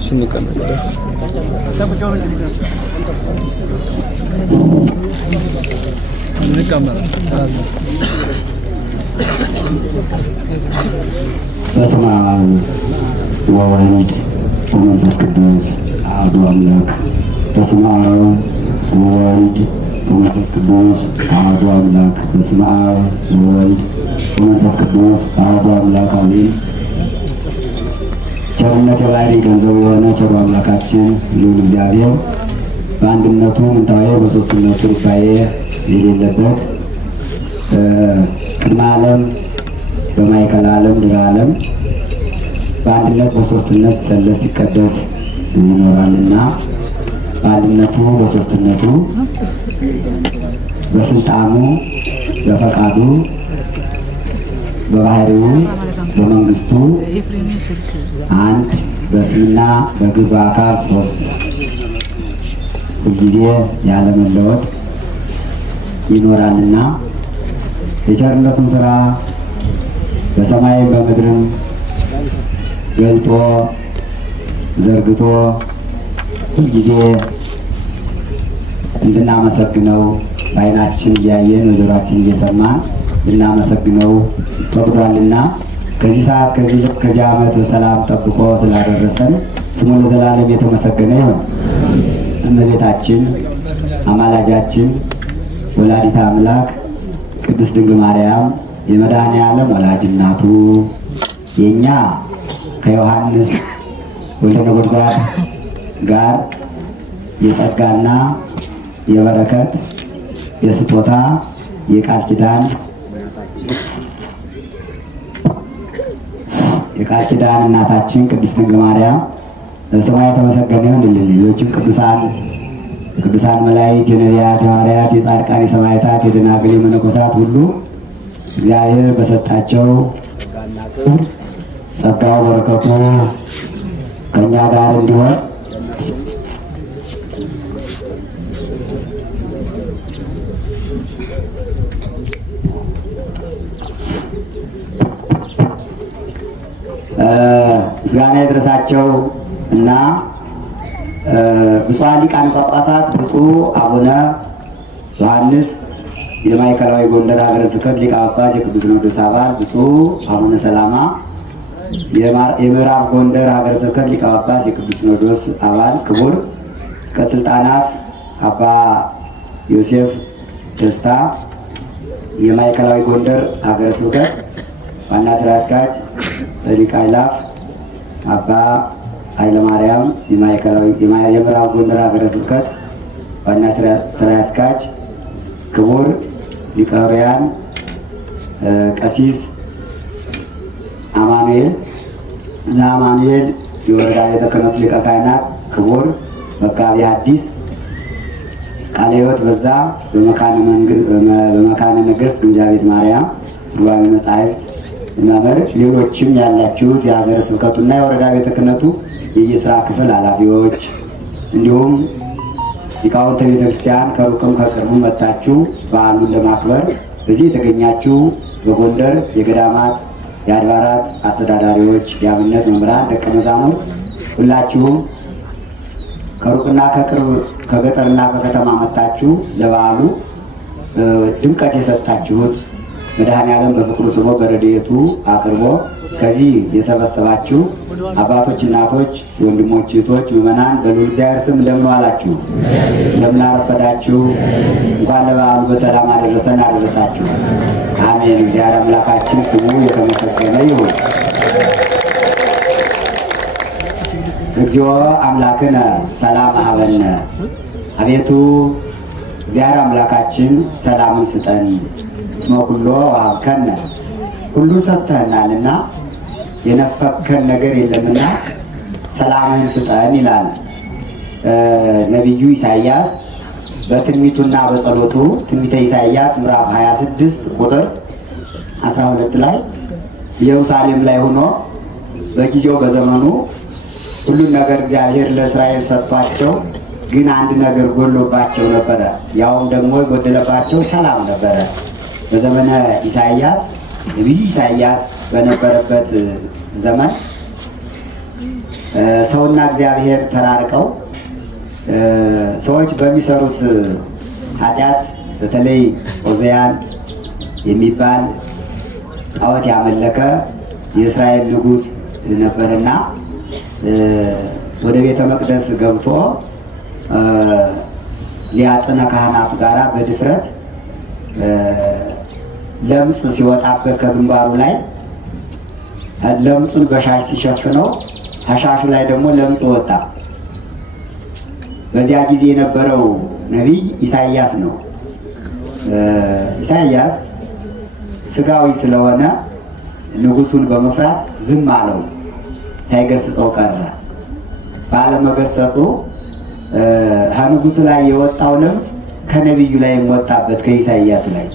Sini kan ada. Ini kamera. በስመ አብ ወወልድ ወመንፈስ ቅዱስ አሐዱ አምላክ። በስመ አብ ወወልድ ወመንፈስ ቅዱስ አሐዱ አምላክ። በስመ አብ ወወልድ ወመንፈስ ቅዱስ አሐዱ አምላክ አሜን። ቸርነት የባህሪ ገንዘቡ የሆነ ቸሩ አምላካችን ልዑል እግዚአብሔር በአንድነቱ ምንታዊ በሦስትነቱ ርባኤ የሌለበት ቅድመ ዓለም በማእከለ ዓለም ድኅረ ዓለም በአንድነት በሦስትነት ሲሰለስ ሲቀደስ ይኖራልና በአንድነቱ በሦስትነቱ በስልጣኑ በፈቃዱ በባህሪው በመንግስቱ አንድ በስምና በግብር አካል ሶስት ሁልጊዜ ያለመለወጥ ይኖራልና የቸርነቱን ስራ በሰማይም በምድርም ገልጦ ዘርግቶ ሁልጊዜ እንድናመሰግነው በዓይናችን እያየን በጆሮአችን እየሰማን እንድናመሰግነው ፈቅዷልና ከዚህ ሰዓት ከዚህ ዓመት በሰላም ጠብቆ ስላደረሰን ስሙ ለዘላለም የተመሰገነ ይሁን። እመቤታችን አማላጃችን ወላዲተ አምላክ ቅድስት ድንግል ማርያም የመድኃኔዓለም ወላጅ እናቱ የእኛ ከዮሐንስ ወልደ ነጎድጓድ ጋር የጸጋና የበረከት የስጦታ የቃል ኪዳን እናታችን ቅድስት ድንግል ማርያም ስሟ የተመሰገነ ይሁንልን። ሌሎችም ቅዱሳን መላእክት፣ የነቢያት፣ የሐዋርያት፣ የጻድቃን፣ የሰማዕታት፣ የደናግል፣ የመነኮሳት ሁሉ እግዚአብሔር በሰጣቸው ጸጋው በረከቱ ከእኛ ጋር እንዲሆን ምስጋና ይድረሳቸው እና ብፁዓን ሊቃነ ጳጳሳት ብፁዕ አቡነ ዮሐንስ የማዕከላዊ ጎንደር ሀገረ ስብከት ሊቀ ጳጳስ የቅዱስ ሲኖዶስ አባል፣ ብፁዕ አቡነ ሰላማ የምዕራብ ጎንደር ሀገረ ስብከት ሊቀ ጳጳስ የቅዱስ ሲኖዶስ አባል፣ ክቡር ከስልጣናት አባ ዮሴፍ ደስታ የማዕከላዊ ጎንደር ሀገረ ስብከት ዋና ስራ አስኪያጅ ሊቀ አእላፍ አባ ኃይለማርያም የምዕራብ ጎንደር ሀገረ ስብከት ዋና ስራ አስኪያጅ ክቡር ሊቀ ኅሩያን ቀሲስ አማኑኤል የወረዳ ቤተ ክህነት ሊቀ ካህናት ክቡር መጋቤ ሐዲስ ቃለ ሕይወት በዛ በመካነ ነገሥት ግምጃ ቤት ማርያም ትርጓሜ መጻሕፍት መምህር፣ ሌሎችም ያላችሁት የሀገረ ስብከቱና የወረዳ ቤተ ክህነቱ የየስራ ክፍል ኃላፊዎች እንዲሁም ሊቃውንተ ቤተክርስቲያን ከሩቅም ከቅርቡም መጥታችሁ በዓሉን ለማክበር በዚህ የተገኛችሁ በጎንደር የገዳማት የአድባራት አስተዳዳሪዎች፣ የአብነት መምህራን፣ ደቀ መዛሙርት ሁላችሁም ከሩቅና ከቅርብ ከገጠርና ከከተማ መጥታችሁ ለበዓሉ ድምቀት የሰጣችሁት መድኃኔዓለም በፍቅሩ ስቦ በረድኤቱ አቅርቦ ከዚህ የሰበሰባችሁ አባቶች፣ እናቶች፣ ወንድሞች፣ እህቶች፣ ምዕመናን በልዑል እግዚአብሔር ስም እንደምን ዋላችሁ? እንደምን አረፈዳችሁ? እንኳን ለበዓሉ በሰላም አደረሰን አደረሳችሁ። አሜን። እግዚአብሔር አምላካችን ስሙ የተመሰገነ ይሁን። እግዚኦ አምላክነ ሰላም ሀበነ። አቤቱ እግዚአብሔር አምላካችን ሰላምን ስጠን። እስመ ኩሎ ወሀብከነ፣ ሁሉ ሰጥተህናልና የነፈከን ነገር የለምና ሰላምን ስጠን ይላል ነቢዩ ኢሳይያስ በትንቢቱና በጸሎቱ ትንቢተ ኢሳይያስ ምዕራፍ 26 ቁጥር 12 ላይ ኢየሩሳሌም ላይ ሆኖ በጊዜው በዘመኑ ሁሉን ነገር እግዚአብሔር ለእስራኤል ሰጥቷቸው ግን አንድ ነገር ጎሎባቸው ነበረ። ያውም ደግሞ የጎደለባቸው ሰላም ነበረ። በዘመነ ኢሳይያስ ነቢዩ ኢሳይያስ በነበረበት ዘመን ሰውና እግዚአብሔር ተራርቀው ሰዎች በሚሰሩት ኃጢአት በተለይ ዖዝያን የሚባል ጣዖት ያመለከ የእስራኤል ንጉሥ ነበርና ወደ ቤተ መቅደስ ገብቶ ሊያጥነ ካህናቱ ጋራ በድፍረት ለምጽ ሲወጣበት ከግንባሩ ላይ ለምጹን በሻሽ ሲሸፍነው ከሻሹ ላይ ደግሞ ለምጽ ወጣ። በዚያ ጊዜ የነበረው ነቢይ ኢሳይያስ ነው። ኢሳይያስ ስጋዊ ስለሆነ ንጉሱን በመፍራት ዝም አለው፣ ሳይገስጸው ቀረ። ባለመገሰጹ ከንጉሱ ላይ የወጣው ለምጽ ከነቢዩ ላይ ወጣበት፣ ከኢሳይያስ ላይ።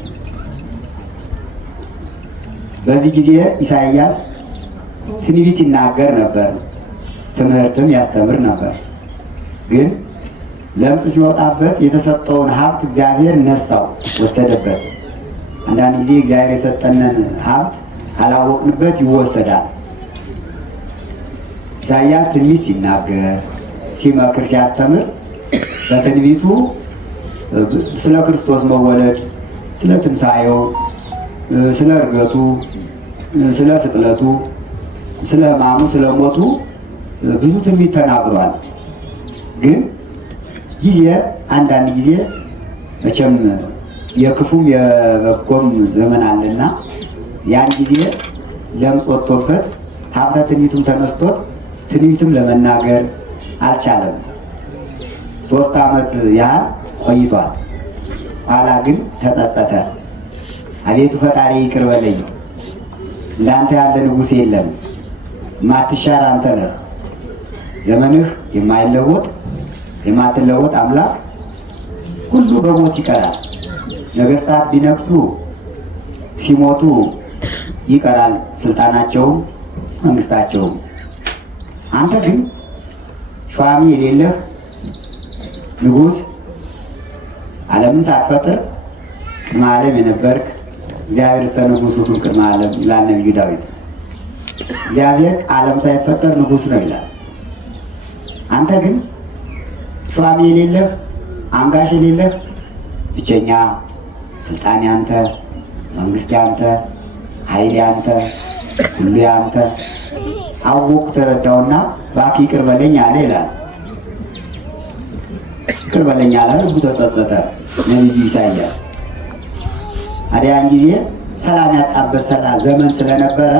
በዚህ ጊዜ ኢሳይያስ ትንቢት ይናገር ነበር፣ ትምህርትም ያስተምር ነበር። ግን ለምጽ ሲወጣበት የተሰጠውን ሀብት እግዚአብሔር ነሳው፣ ወሰደበት። አንዳንድ ጊዜ እግዚአብሔር የሰጠንን ሀብት ካላወቅንበት ይወሰዳል። ኢሳይያስ ትንቢት ሲናገር፣ ሲመክር፣ ሲያስተምር በትንቢቱ ስለ ክርስቶስ መወለድ፣ ስለ ትንሣኤው፣ ስለ እርገቱ፣ ስለ ስቅለቱ፣ ስለ ሕማሙ፣ ስለ ሞቱ ብዙ ትንቢት ተናግሯል። ግን ጊዜ አንዳንድ ጊዜ መቼም የክፉም የበጎም ዘመን አለና ያን ጊዜ ለምጽ ወጥቶበት ሀብተ ትንቢቱም ተነስቶት ትንቢትም ለመናገር አልቻለም። 3 ዓመት ያህል ቆይቷል። ኋላ ግን ተጸጸተ። አቤቱ ፈጣሪ ይቅር በለኝ፣ እንዳንተ ያለ ንጉሥ የለም፣ ማትሻር አንተ ነህ። ዘመንህ የማይለወጥ የማትለወጥ አምላክ፣ ሁሉ በሞት ይቀራል። ነገስታት ቢነግሱ ሲሞቱ ይቀራል ስልጣናቸውም መንግስታቸውም። አንተ ግን ሿሚ የሌለህ ንጉሥ፣ ዓለምን ሳትፈጥር ቅድመ ዓለም የነበርክ እግዚአብሔር እስከ ንጉሥ ሁሉ ቅድመ ዓለም ይላል ነቢዩ ዳዊት። እግዚአብሔር ዓለም ሳይፈጠር ንጉሥ ነው ይላል። አንተ ግን ሿሚ የሌለህ አንጋሽ የሌለህ ብቸኛ፣ ስልጣን ያንተ፣ መንግስት ያንተ፣ ኃይል ያንተ፣ ሁሉ ያንተ። አወኩ ተረዳውና እባክህ ይቅር በለኝ አለ ይላል። ይቅር በለኝ አለ፣ ልቡ ተጸጸተ ነቢዩ ኢሳይያስ። ታዲያን ጊዜ ሰላም ያጣበት ዘመን ስለነበረ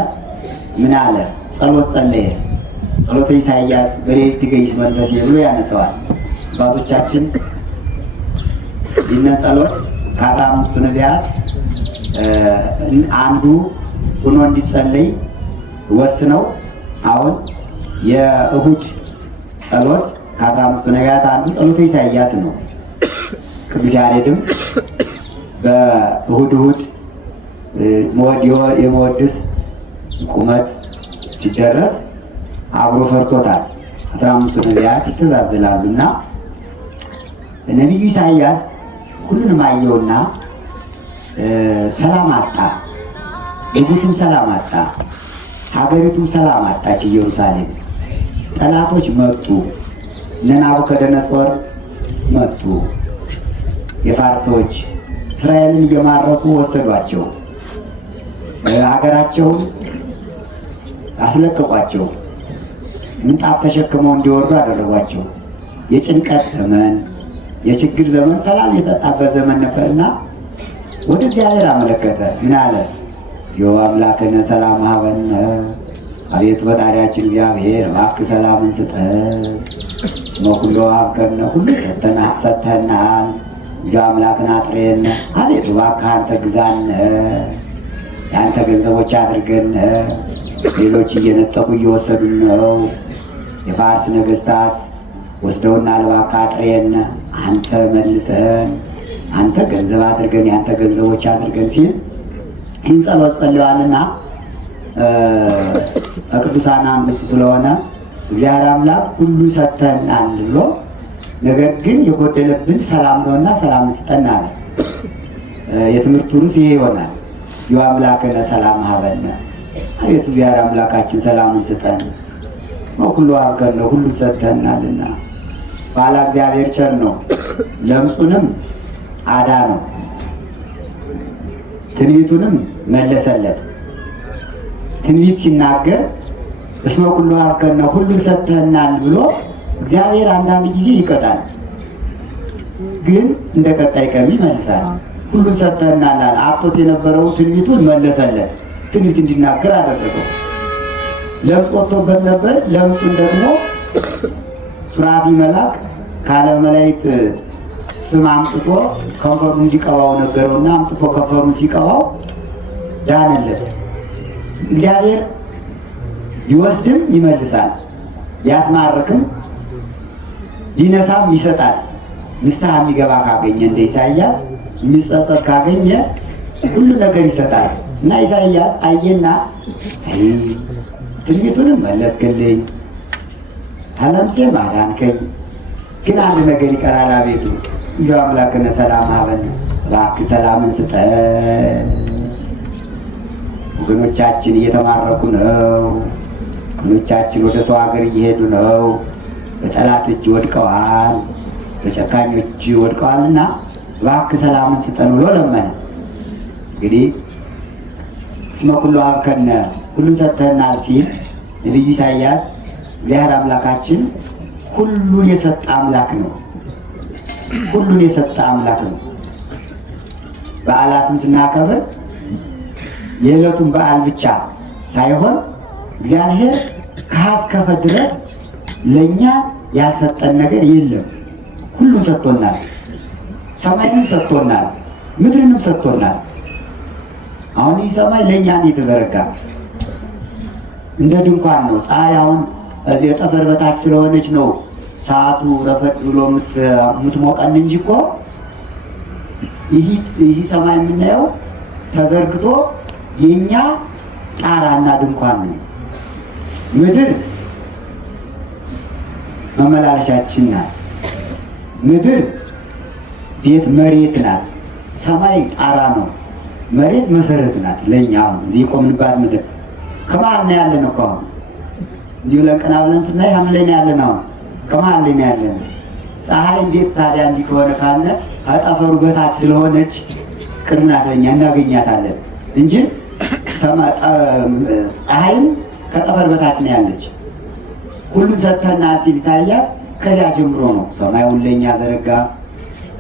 ምን አለ? ጸሎት ጸለየ። ጸሎተ ኢሳይያስ በሌሊት ትገይስ መንፈሴ ብሎ ያነሰዋል። አባቶቻችን ይህን ጸሎት ከ15ቱ ነቢያት አንዱ ሆኖ እንዲጸለይ ወስነው አሁን የእሁድ ጸሎት ከ15ቱ ነቢያት አንዱ ጸሎተ ኢሳይያስ ነው። ቅዱስ ያሬድም በእሁድ የመወድስ ቁመት ሲደረስ አብሮ ሰርቶታል። 15ቱ ነቢያት ይተዛዘላሉ እና ነቢዩ ኢሳይያስ ሁሉንም አየውና ሰላም አጣ። ንጉሱም ሰላም አጣ። ሀገሪቱም ሰላም አጣች። ኢየሩሳሌም ጠላቶች መጡ። እነ ናቡከደነፆር መጡ። የፋርስ ሰዎች እስራኤልን እየማረኩ ወሰዷቸው። ሀገራቸውን አስለቀቋቸው። ምንጣፍ ተሸክመው እንዲወርዱ አደረጓቸው። የጭንቀት ዘመን፣ የችግር ዘመን፣ ሰላም የጠጣበት ዘመን ነበርና ወደ እግዚአብሔር አመለከተ። ምን አለ? ዮ አምላክነ ሰላም ሀበነ፣ አቤቱ ፈጣሪያችን እግዚአብሔር እባክህ ሰላምን ስጠን። እስመ ኩሎ ሀብከነ፣ ሁሉ ሰጥተህናል። ዮ አምላክን አጥሬነ፣ አቤቱ እባክህ አንተ ግዛነ፣ የአንተ ገንዘቦች አድርገን። ሌሎች እየነጠቁ እየወሰዱን ነው። የፋርስ ነገስታት ወስደውና እባክህ አጥሬነ፣ አንተ መልሰን አንተ ገንዘብ አድርገን ያንተ ገንዘቦች አድርገን ሲል ይህን ጸሎት ጸልዋልና ቅዱሳን አምስቱ ስለሆነ እግዚአብሔር አምላክ ሁሉ ሰጥተናል ብሎ ነገር ግን የጎደለብን ሰላም ነውና ሰላም ስጠን አለ። የትምህርቱ ርዕስ ይሄ ይሆናል። ዮ አምላክነ ሰላም ሀበነ። አቤቱ እግዚአብሔር አምላካችን ሰላሙን ስጠን። ሁሉ አብከን ነው ሁሉ ሰጥተናልና። ባላ እግዚአብሔር ቸር ነው። ለምጹንም አዳነው፣ ትንቢቱንም መለሰለት። ትንቢት ሲናገር እስመ ኩሉ አብከነ ሁሉ ሰጥተናል ብሎ እግዚአብሔር አንዳንድ ጊዜ ይቀጣል፣ ግን እንደ ቀጣይ ቀን ይመልሳል። ሁሉ ሰጥተናል አለ። አጥቶት የነበረው ትንቢቱን መለሰለት። ትንቢት እንዲናገር አደረገው። ለምጽ ወጥቶበት ነበር። ለምጹን ደግሞ ሱራፊ መልአክ ካለ መላእክት ስም አምጥቶ ከንፈሩን እንዲቀባው ነገረውና አምጥቶ ከንፈሩን ሲቀባው ዳነለት። እግዚአብሔር ይወስድም ይመልሳል፣ ያስማርክም ሊነሳም ይሰጣል። ንስሐ የሚገባ ካገኘ እንደ ኢሳይያስ የሚጸጸት ካገኘ ሁሉ ነገር ይሰጣል። እና ኢሳይያስ አየና ትንቢቱንም መለስክልኝ፣ ከለምጼም አዳንከኝ፣ ግን አንድ ነገር ይቀራል። አቤቱ እግዚኦ አምላክነ ሰላም ሀበነ፣ እባክህ ሰላምን ስጠን። ወገኖቻችን እየተማረኩ ነው። ወገኖቻችን ወደ ሰው ሀገር እየሄዱ ነው። በጠላት እጅ ወድቀዋል፣ በጨካኞች እጅ ወድቀዋልና እባክህ ሰላምን ስጠን ብሎ ለመነ። እንግዲህ እስመ ኩሉ አብከነ ሁሉ ሰጥተናል ሲል ነቢዩ ኢሳይያስ እግዚአብሔር አምላካችን ሁሉን የሰጠ አምላክ ነው። ሁሉን የሰጠ አምላክ ነው። በዓላትን ስናከብር የዕለቱን በዓል ብቻ ሳይሆን እግዚአብሔር ከሀስከፈ ድረስ ለእኛ ያልሰጠን ነገር የለም። ሁሉ ሰጥቶናል። ሰማይንም ሰጥቶናል፣ ምድርንም ሰጥቶናል። አሁን ይህ ሰማይ ለእኛ ነው የተዘረጋ፣ እንደ ድንኳን ነው። ፀሐይ አሁን እዚህ የጠፈር በታች ስለሆነች ነው ሰዓቱ ረፈድ ብሎ የምትሞቀን እንጂ እኮ ይህ ሰማይ የምናየው ተዘርግቶ የእኛ ጣራና ድንኳን ነው። ምድር መመላለሻችን ናት። ምድር ቤት መሬት ናት። ሰማይ ጣራ ነው። መሬት መሰረት ናት። ለእኛ አሁን እዚህ የቆምንባት ምድር ከመሀል ነው ያለን እኮ አሁን እንዲሁ ለቀና ብለን ስናይ ሐምሌ ነው ያለን። አሁን ከመሀል ላይ ነው ያለን። ፀሐይ እንዴት ታዲያ እንዲህ ከሆነ ካለ ከጠፈሩ በታች ስለሆነች ቅርብ ናት ለእኛ፣ እናገኛታለን እንጂ ፀሐይም ከጠፈር በታች ነው ያለች። ሁሉም ሰጥተናል ሲል ኢሳይያስ ከዚያ ጀምሮ ነው። ሰማዩን ለእኛ ዘረጋ፣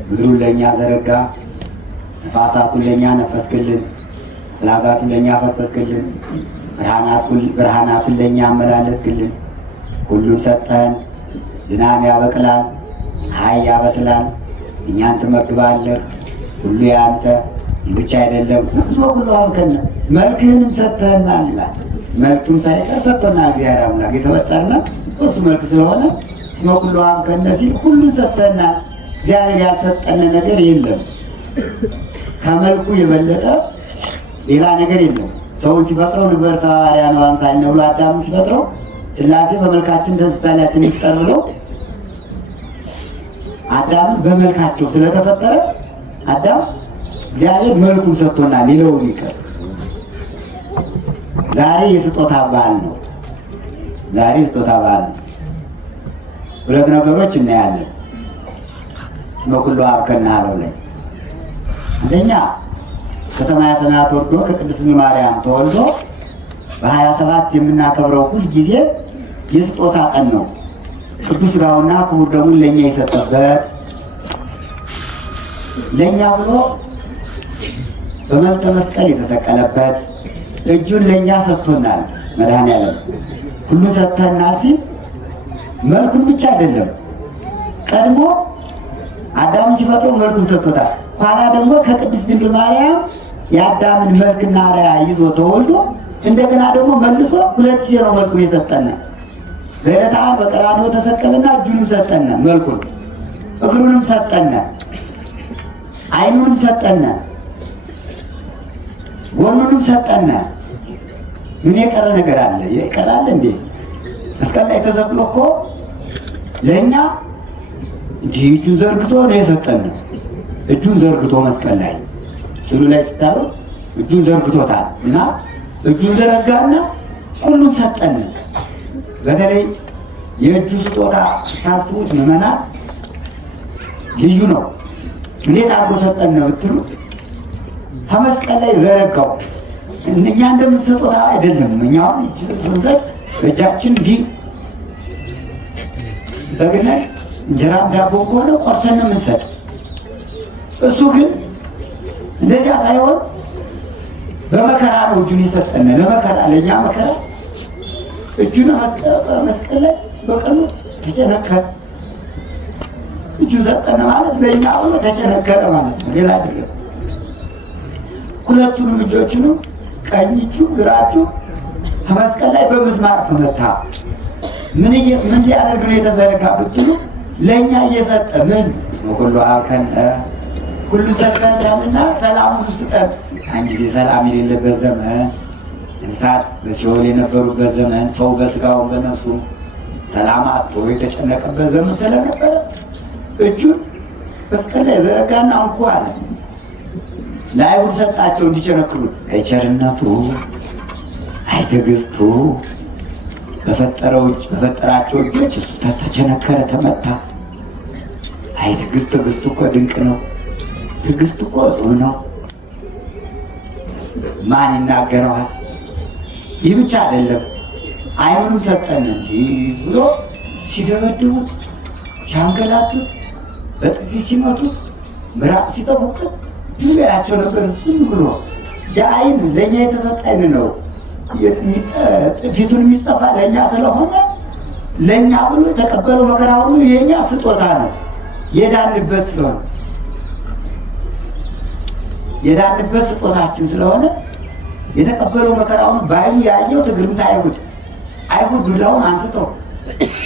ምድሩን ለእኛ ዘረጋ፣ ነፋሳቱን ለእኛ ነፈስክልን፣ ፍላጋቱን ለእኛ ፈሰስክልን፣ ብርሃናቱን ለእኛ አመላለስክልን። ሁሉን ሰጠን። ዝናብ ያበቅላል፣ ፀሐይ ያበስላል፣ እኛን ትመግባለህ። ሁሉ ያንተ ብቻ አይደለም። እስመ ኩሉ አብከነ መልክህንም ሰጥተናል ይላል። መልኩን ሳይቀር ሰጥቶናል። እግዚአብሔር አምላክ የተፈጠርነው እሱ መልክ ስለሆነ እስመ ኩሉ አብከነ ሲል ሁሉ ሰጥተናል። እግዚአብሔር ያልሰጠን ነገር የለም። ከመልኩ የበለጠ ሌላ ነገር የለም። ሰውን ሲፈጥረው ንበር ሰባሪያ ነው አምሳል ነው ብሎ አዳምን ሲፈጥረው ሥላሴ በመልካችን ተምሳሌያችን ይፍጠር ብሎ አዳምን በመልካቸው ስለተፈጠረ አዳም እግዚአብሔር መልኩን ሰጥቶናል። ሌላውን ይቀር። ዛሬ የስጦታ በዓል ነው። ዛሬ ስጦታ በዓል ነው። ሁለት ነገሮች እናያለን። እስመ ኩሉ አብከነ አለው ላይ አንደኛ ከሰማያ ሰማያት ወርዶ ከቅድስት ማርያም ተወልዶ በ27 የምናከብረው ሁል ጊዜ የስጦታ ቀን ነው። ቅዱስ ሥጋውና ክቡር ደሙን ለእኛ የሰጠበት ለእኛ ብሎ በመልዕልተ መስቀል የተሰቀለበት እጁን ለእኛ ሰጥቶናል። መድኃኔዓለም ሁሉ ሰጥተናል ሲል መልኩን ብቻ አይደለም። ቀድሞ አዳምን ሲፈጥረው መልኩን ሰጥቶታል። ኋላ ደግሞ ከቅድስት ድንግል ማርያም የአዳምን መልክና አርአያ ይዞ ተወልዶ እንደገና ደግሞ መልሶ ሁለት ጊዜ ነው መልኩን የሰጠን። በዕለተ ዓርብ በቀራንዮ ተሰቀለና እጁንም ሰጠን መልኩን። እግሩንም ሰጠነ፣ ዓይኑንም ሰጠነ፣ ጎኑንም ሰጠነ። ምን የቀረ ነገር አለ? ይቀራል እንዴ? መስቀል ላይ ተሰቅሎ እኮ ለእኛ እንዲህ እጁን ዘርግቶ ነው የሰጠን። እጁን ዘርግቶ መስቀል ላይ ስሉ ላይ ስታዩ እጁን ዘርግቶታል እና እጁን ዘረጋና ሁሉን ሰጠን። በተለይ የእጁ ስጦታ ስታስቡት ምዕመናን ልዩ ነው። እንዴት አድርጎ ሰጠን ነው ብትሉት ከመስቀል ላይ ዘረጋው። እኛ እንደምንሰጠው አይደለም። እኛውን እጅ ስንሰጥ በእጃችን እንዲህ ዘግነሽ እንጀራም ዳቦ ከሆነ ቆርሰን የምንሰጥ፣ እሱ ግን እንደዚያ ሳይሆን በመከራ ነው እጁን የሰጠን። ለመከራ ለእኛ መከራ እጁን መስቀል ላይ በቀኑ ተጨነከረ። እጁን ሰጠን ማለት ለእኛ ሆኖ ተጨነከረ ማለት ነው። ሌላ አይደለም። ሁለቱንም እጆቹንም ቀኝ እጁ ግራ እጁ ከመስቀል ላይ በምስማር ተመታ። ምን ሊያደርግ ነው የተዘረጋ ብትሉ ለእኛ እየሰጠ ምን ሁሉ አብከን ሁሉ ሰጠንና ሰላሙን ስጠን። አንድ ጊዜ ሰላም የሌለበት ዘመን፣ እንስሳት በሲኦል የነበሩበት ዘመን፣ ሰው በስጋውን በነፍሱ ሰላም አጥቶ የተጨነቀበት ዘመን ስለነበረ እጁን መስቀል ላይ ዘረጋና አንኩ አለ። ለአይሁድ ሰጣቸው እንዲጨነቅሉት። አይቸርነቱ አይትዕግስቱ በፈጠራቸው እጆች እሱ ተቸነከረ፣ ተመታ። አይትዕግስት ትዕግስቱ እኮ ድንቅ ነው። ትዕግስቱ እኮ ጽኑ ነው። ማን ይናገረዋል? ይህ ብቻ አይደለም፣ አይኑንም ሰጠን እንጂ ብሎ ሲደበድቡት፣ ሲያንገላቱት፣ በጥፊ ሲመቱት፣ ምራቅ ሲጠፉበት ይበያቸው ነበር። ዝም ብሎ የአይን ለእኛ የተሰጠ አይን ነው። ፊቱን የሚጠፋ ለእኛ ስለሆነ ለእኛ ብሎ የተቀበለው መከራ ሁሉ የእኛ ስጦታ ነው። የዳንበት ስለሆነ የዳንበት ስጦታችን ስለሆነ የተቀበለው መከራውን በአይኑ ያየው ትግርምት አይሁድ ዱላውን አንስተው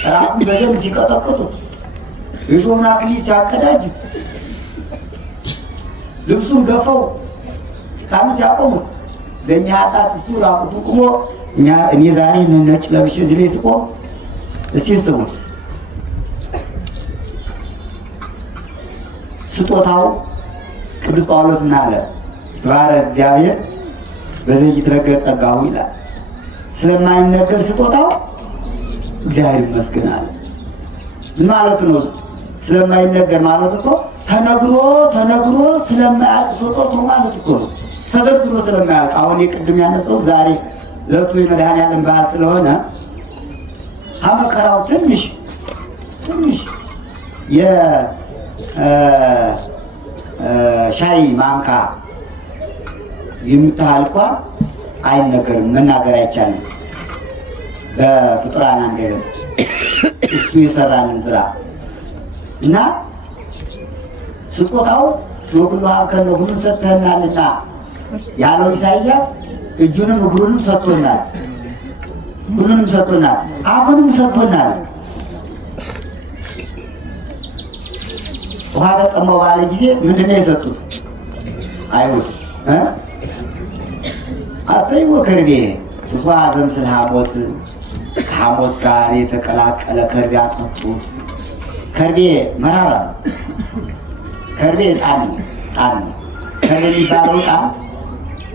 ራሱን በዘንድ ሲቀጠቅጡት፣ የሾህን አክሊል ሲያቀዳጁ፣ ልብሱን ገፈው ካምን ሲያቆሙት ለእኛ ኃጢአት እሱ ራቁቱን ቁሞ እኔ ዛሬ ነጭ ለብሼ እዚህ ላይ ስቆም እስኪ ስሙት። ስጦታው ቅዱስ ጳውሎስ ምን አለ? ባረ እግዚአብሔር በዘኢትረገጽ ጸጋሁ ይላል። ስለማይነገር ስጦታው እግዚአብሔር ይመስገን አለ። ምን ማለቱ ነው? ስለማይነገር ማለት እኮ ተነግሮ ስለማያልቅ ስጦታው ማለት እኮ ነው። ተዘርዝሮ ስለማያልቅ። አሁን የቅድም ያነሳው ዛሬ ለቱ የመድኃኔዓለም በዓል ስለሆነ ከመከራው ትንሽ የሻይ ማንካ የምታህል እንኳን አይነገርም፣ መናገር አይቻልም። በፍጡራን አንደበት እሱ የሰራልን ስራ እና ስጦታው ስለሁሉ አብከን ነው ሁሉን ሰጥተናልና ያለው ኢሳይያስ እጁንም እግሩንም ሰጥቶናል፣ ሁሉንም ሰጥቶናል፣ አሁንም ሰጥቶናል። ውሃ ተጠማው ባለ ጊዜ ምንድነው የሰጡት አይሁድ? አስተይዎ ከርቤ እሷ ዘምስል ሐሞት ከሐሞት ጋር የተቀላቀለ ከርቤ አጠጡት። ከርቤ መራራ፣ ከርቤ ጣን ከርቤ የሚባለው ጣን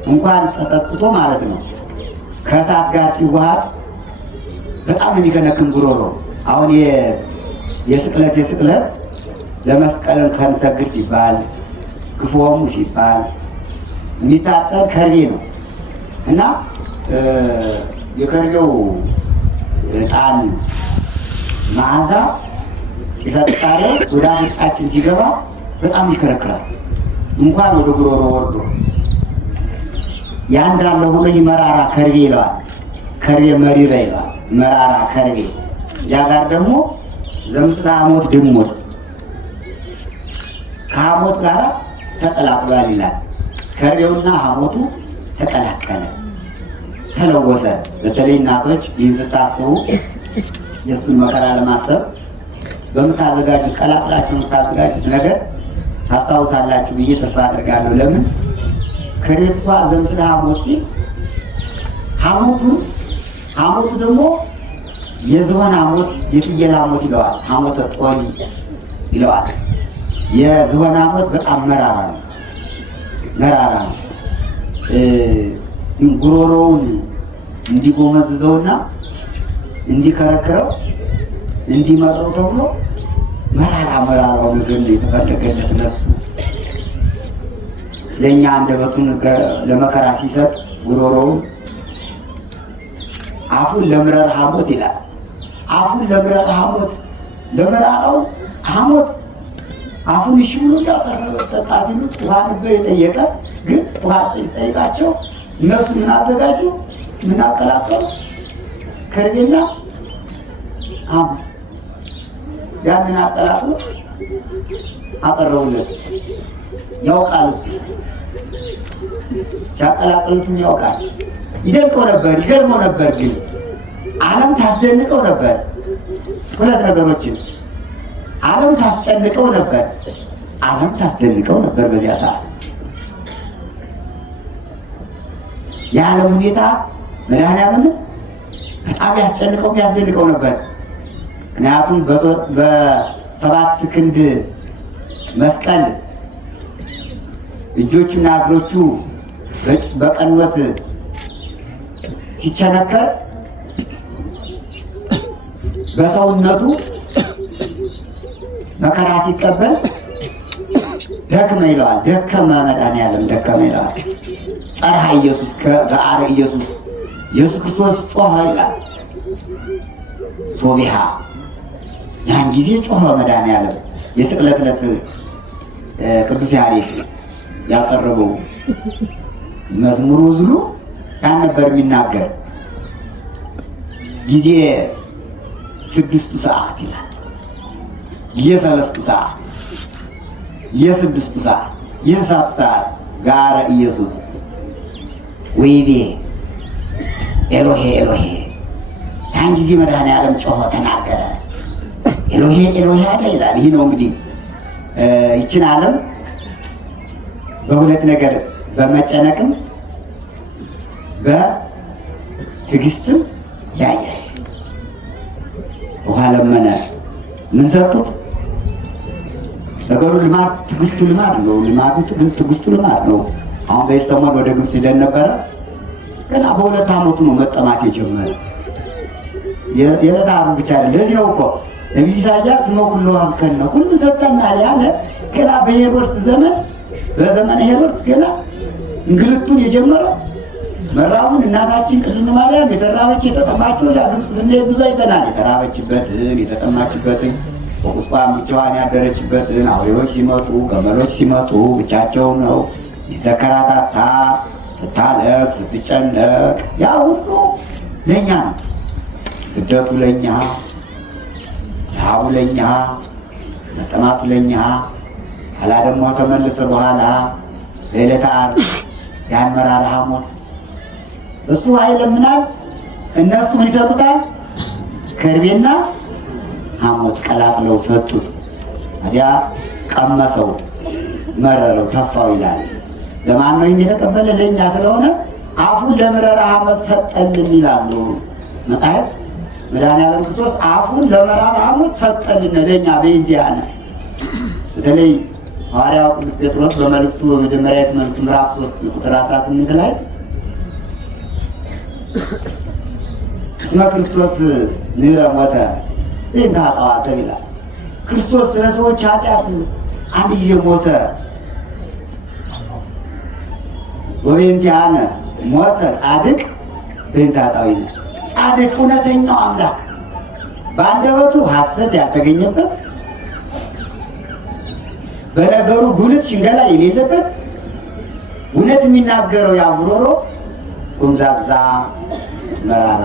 እንኳን ተጠጥቶ ማለት ነው ከእሳት ጋር ሲዋሃድ በጣም የሚከነክን ጉሮሮ። አሁን የስቅለት ለመስቀልን ከንሰግድ ሲባል ክፉሙ ሲባል የሚታጠር ከርቤ ነው እና የከርቤው ጣን መዓዛ ይሰጣል። ወደ አፍንጫችን ሲገባ በጣም ይከረክራል። እንኳን ወደ ጉሮሮ ወርዶ ያንዳንዱ ሁሉ መራራ ከርቤ ይለዋል። ከርቤ መሪራ ይለዋል። መራራ ከርቤ ያ ጋር ደግሞ ዘምስለ ሐሞት ድሞት ከሐሞት ጋር ተቀላቅሏል ይላል። ከርቤውና ሐሞቱ ተቀላቀለ፣ ተለወሰ። በተለይ እናቶች ይህን ስታስቡ የእሱን መከራ ለማሰብ በምታዘጋጁት ቀላቅላችሁ የምታዘጋጁት ነገር ታስታውሳላችሁ ብዬ ተስፋ አድርጋለሁ። ለምን ከሬቷ ዘምስለ ሐሞት ሲል ሐሞቱ ደግሞ የዝሆን ሐሞት፣ የፍየል ሐሞት ይለዋል። ሐሞተ ጦኒ ይለዋል። የዝሆን ሐሞት በጣም መራራ ነው። ጉሮሮውን እንዲጎመዝዘውና እንዲከረክረው እንዲመረው ተብሎ መራራው ምግብ ነው የተፈለገለት ለሱ። ለእኛ አንደበቱን ለመከራ ሲሰጥ ጉሮሮውን አፉን ለምረር ሐሞት ይላል። አፉን ለምረር ሐሞት ለመራራው ሐሞት አፉን እሺ ብሎ ያቀረበ ጠጣ ሲሉት ውሃ ነበር የጠየቀ። ግን ውሃ ሲጠይቃቸው እነሱ ምን አዘጋጁ? ምን አቀላቀሉ? ከርቤና ሐሞት ያንን አቀላቅሎ አቀረቡለት። ያውቃል እሱ ሲያቀላቅሉትም ያውቃል። ይገርመው ነበር። ግን ዓለም ታስደንቀው ነበር። ሁለት ነገሮችን ዓለም ታስጨንቀው ነበር፣ ዓለም ታስደንቀው ነበር። በዚያ ሰዓት የዓለም ሁኔታ መድኃኒዓለምን በጣም ያስደንቀው ነበር። ምክንያቱም በሰባት ክንድ መስቀል እጆቹና እግሮቹ በቀንወት ሲቸነከር በሰውነቱ መከራ ሲቀበል ደከመ ይለዋል። ደከመ መድኃኒዓለም ደከመ ይለዋል። ጸርሐ ኢየሱስ በአረ ኢየሱስ ክርስቶስ ጮኸ ይላል። ሶቢሃ ያን ጊዜ ጮኸ መድኃኒዓለም። የስቅለት ዕለት ቅዱስ ያሬድ ያቀረበው መዝሙሩ ሁሉ ያን ነበር የሚናገር። ጊዜ 6 ሰዓት ይላል። ጊዜ 3 ሰዓት፣ የ6 ሰዓት፣ የ7 ሰዓት ጋረ ኢየሱስ ወይቤ ኤሎሄ ኤሎሄ። ያን ጊዜ መድኃኒዓለም ጮኸ ተናገረ። ኤሎሄ ኤሎሄ አለ ይላል። ይህ ነው እንግዲህ ይችን ዓለም በሁለት ነገር በመጨነቅም በትዕግስትም ያያል። ውሃ ለመነ፣ ምን ሰጡት? ነገሩ ልማድ ትዕግስቱ ልማድ ነው። ትዕግስቱ ልማድ ነው። አሁን በዚህ ሰሞን ወደ ግብፅ ሄደን ነበረ። ገና በ2 ዓመቱ ነው መጠማት የጀመረ። የዕለት ዓመት ብቻ አይደለም። ለዚህ ነው እኮ ነቢዩ ኢሳያስ ስመ ኩሉ አምከነ ሁሉ ሰጠናል ያለ ገና በሄሮድስ ዘመን፣ በዘመነ ሄሮድስ ገና እንግልቱን የጀመረው መራቡን እናታችን ቅድስት ማርያም የተራበች የተጠማችው ግብፅ ስንሄድ ብዙ አይተናል። የተራበችበትን የተጠማችበትን፣ በቁስቋም ብቻዋን ያደረችበትን፣ አውሬዎች ሲመጡ ገመሎች ሲመጡ ብቻቸውን ነው ይዘከራታታ ስታለቅ ስትጨነቅ፣ ያ ሁሉ ለእኛ ነው። ስደቱ ለእኛ፣ ረሃቡ ለእኛ፣ መጠማቱ ለእኛ። ኋላ ደግሞ ተመልሰ በኋላ በዕለተ ዓርብ ያን መራራ ሐሞት እሱ አይለምናል፣ እነሱ ይሰጡታል። ከርቤና ሐሞት ቀላቅለው ሰጡት። ታዲያ ቀመሰው፣ መረረው፣ ተፋው ይላል። ለማን ነው የተቀበለ? ለእኛ ስለሆነ አፉን ለመረራ ሐሞት ሰጠልን ይላሉ መጽሐፍ። መድኃኒዓለም ክርስቶስ አፉን ለመራራ ሐሞት ሰጠልን ለእኛ በእንዲያነ። በተለይ ሐዋርያው ቅዱስ ጴጥሮስ በመልእክቱ በመጀመሪያ መልእክቱ ምዕራፍ 3 ቁጥር 18 ላይ እስመ ክርስቶስ ንረ ሞተ እንተ ኃጣውአ ሰብእ ይላል። ክርስቶስ ስለ ሰዎች ኃጢአት አንድ ጊዜ ሞተ። ወበእንቲአነ ሞተ ጻድቅ በእንተ ኃጣውኢነ። ጻድቅ እውነተኛው አምላክ በአንደበቱ ሐሰት ያልተገኘበት፣ በነገሩ ጉልት ሽንገላ የሌለበት፣ እውነት የሚናገረው ያ ጉሮሮ ጎምዛዛ መራራ